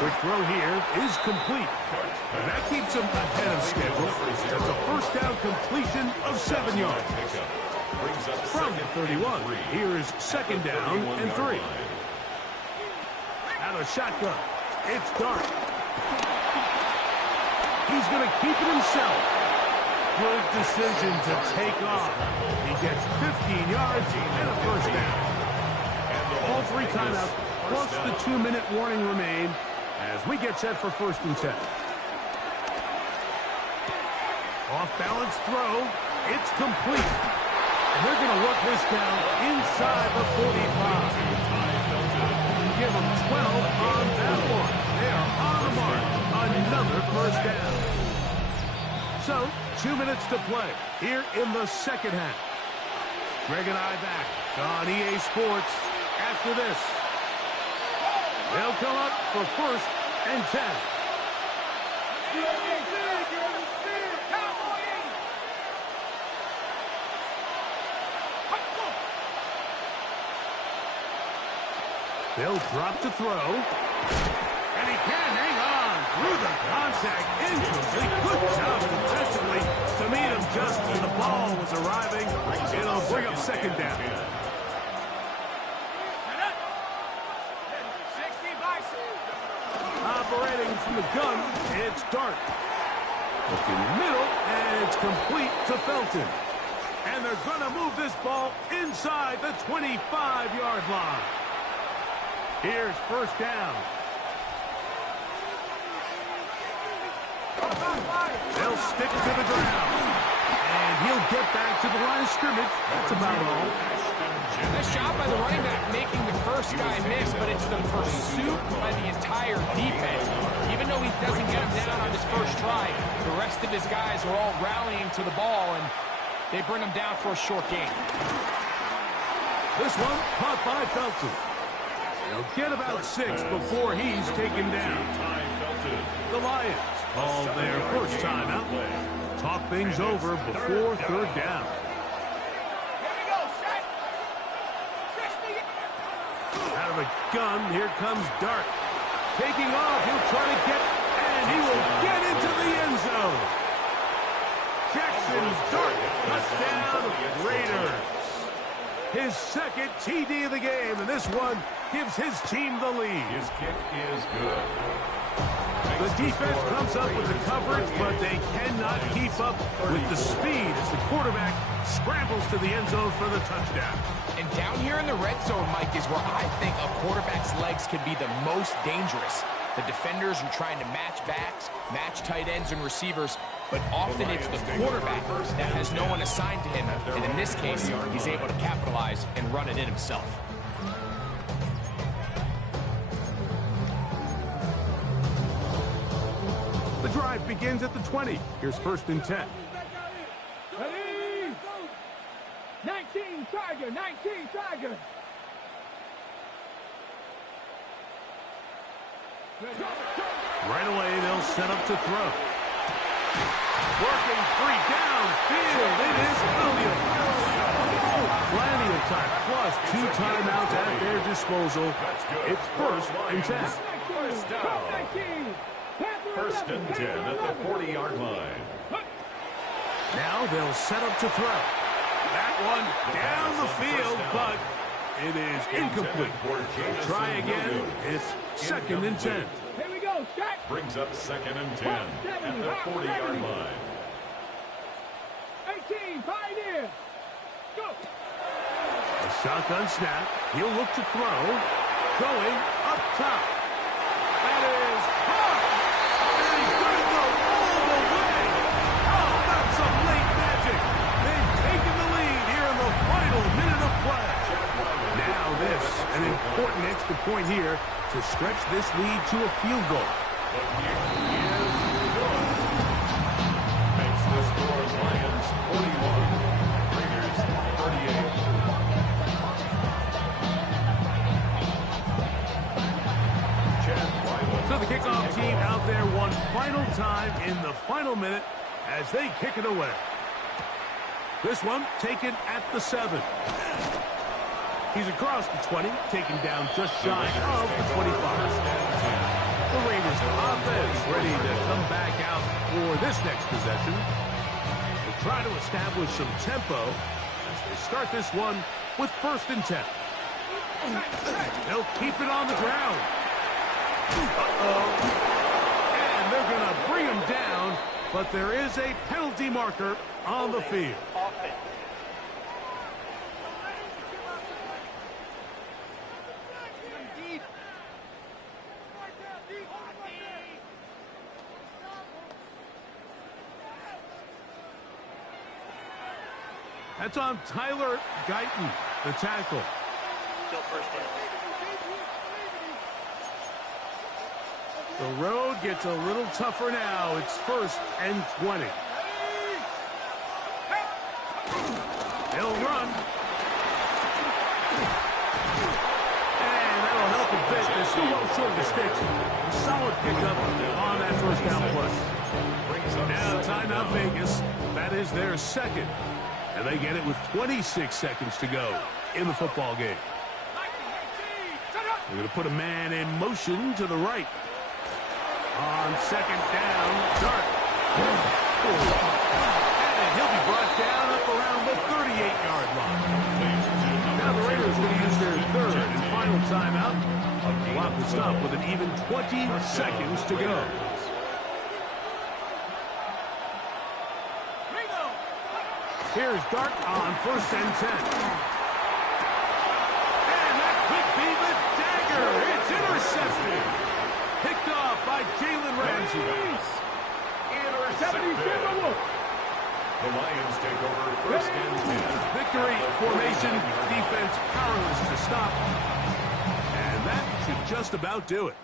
Quick throw here is complete. And that keeps them ahead of schedule. That's a first down completion of 7 yards. From the 31, here is 2nd down and 3. Out of shotgun, it's Dart. He's going to keep it himself. Good decision to take off. He gets 15 yards and a first down. All 3 timeouts, plus the 2-minute warning remain as we get set for 1st and 10. Off-balance throw. It's complete. And they're going to work this down inside the 45. Give them 12 on that one. They are on the mark. Another first down. So, 2 minutes to play here in the second half. Greg and I back on EA Sports after this. They'll come up for 1st and 10. They'll drop to throw. And he can't hang on through the contact. Incomplete. Good job defensively to meet him just as the ball was arriving. It'll bring up 2nd down. Operating from the gun, it's Dart. Looking middle, and it's complete to Felton. And they're going to move this ball inside the 25-yard line. Here's 1st down. They'll stick to the ground. And he'll get back to the line of scrimmage. That's about all. Nice job by the running back making the first guy miss, but it's the pursuit by the entire defense. Even though he doesn't get him down on his first try, the rest of his guys are all rallying to the ball, and they bring him down for a short gain. This one caught by Felton. They'll get about 6 before he's taken down. The Lions call their first timeout. Talk things over before 3rd down. Out of a gun, here comes Dart. Taking off, he'll try to get, and he will get into the end zone. Jackson's Dart, touchdown, Raiders. His 2nd TD of the game, and this one gives his team the lead. His kick is good. The defense comes up with the coverage, but they cannot keep up with the speed as the quarterback scrambles to the end zone for the touchdown. And down here in the red zone, Mike, is where I think a quarterback's legs can be the most dangerous. The defenders are trying to match backs, match tight ends and receivers, but often it's the quarterback that has no one assigned to him, and in this case, he's able to capitalize and run it in himself. The drive begins at the 20. Here's 1st and 10. Ready? 19 Tiger, 19 Tiger. Right away, they'll set up to throw. Working free downfield. It is Williams. Plenty of time, plus 2 timeouts at their disposal. It's 1st and 10. First down. 1st and 10 at the 40-yard line. Now they'll set up to throw. That one down the field, but it is incomplete. Try again. It's 2nd and 10. Here we go, Shaq. Brings up 2nd and 10 at the 40-yard line. 18, Pioneer. Go. A shotgun snap. He'll look to throw. Going up top. That is hard. And he's going to go all the way. Oh, that's some late magic. They've taken the lead here in the final minute of play. Now this, an important extra point here to stretch this lead to a field goal. The kickoff team out there one final time in the final minute as they kick it away. This one taken at the 7. He's across the 20, taken down just shy of the 25. The Raiders offense ready to come back out for this next possession. They'll try to establish some tempo as they start this one with 1st and 10. They'll keep it on the ground. And they're going to bring him down, but there is a penalty marker on the field. That's on Tyler Guyton, the tackle. Still 1st down. The road gets a little tougher now. It's 1st and 20. They'll run. And that'll help a bit. They're still well short of the sticks. A solid pickup on that 1st down play. Now timeout Vegas. That is their 2nd. And they get it with 26 seconds to go in the football game. They're going to put a man in motion to the right. On 2nd down, Dart. And he'll be brought down up around the 38-yard line. Now the Raiders are going to use their 3rd and final timeout. Clock will stop with an even 20 seconds to go. Here's Dart on 1st and 10. And that could be the dagger. It's intercepted. Picked off by Jalen Ramsey. Intercepted. The Lions take over 1st and 10. Victory formation, defense powerless to stop. And that should just about do it.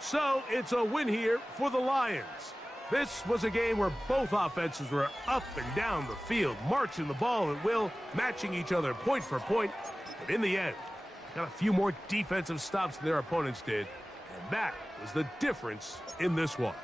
So it's a win here for the Lions. This was a game where both offenses were up and down the field, marching the ball at will, matching each other point for point. But in the end, got a few more defensive stops than their opponents did. And that was the difference in this one.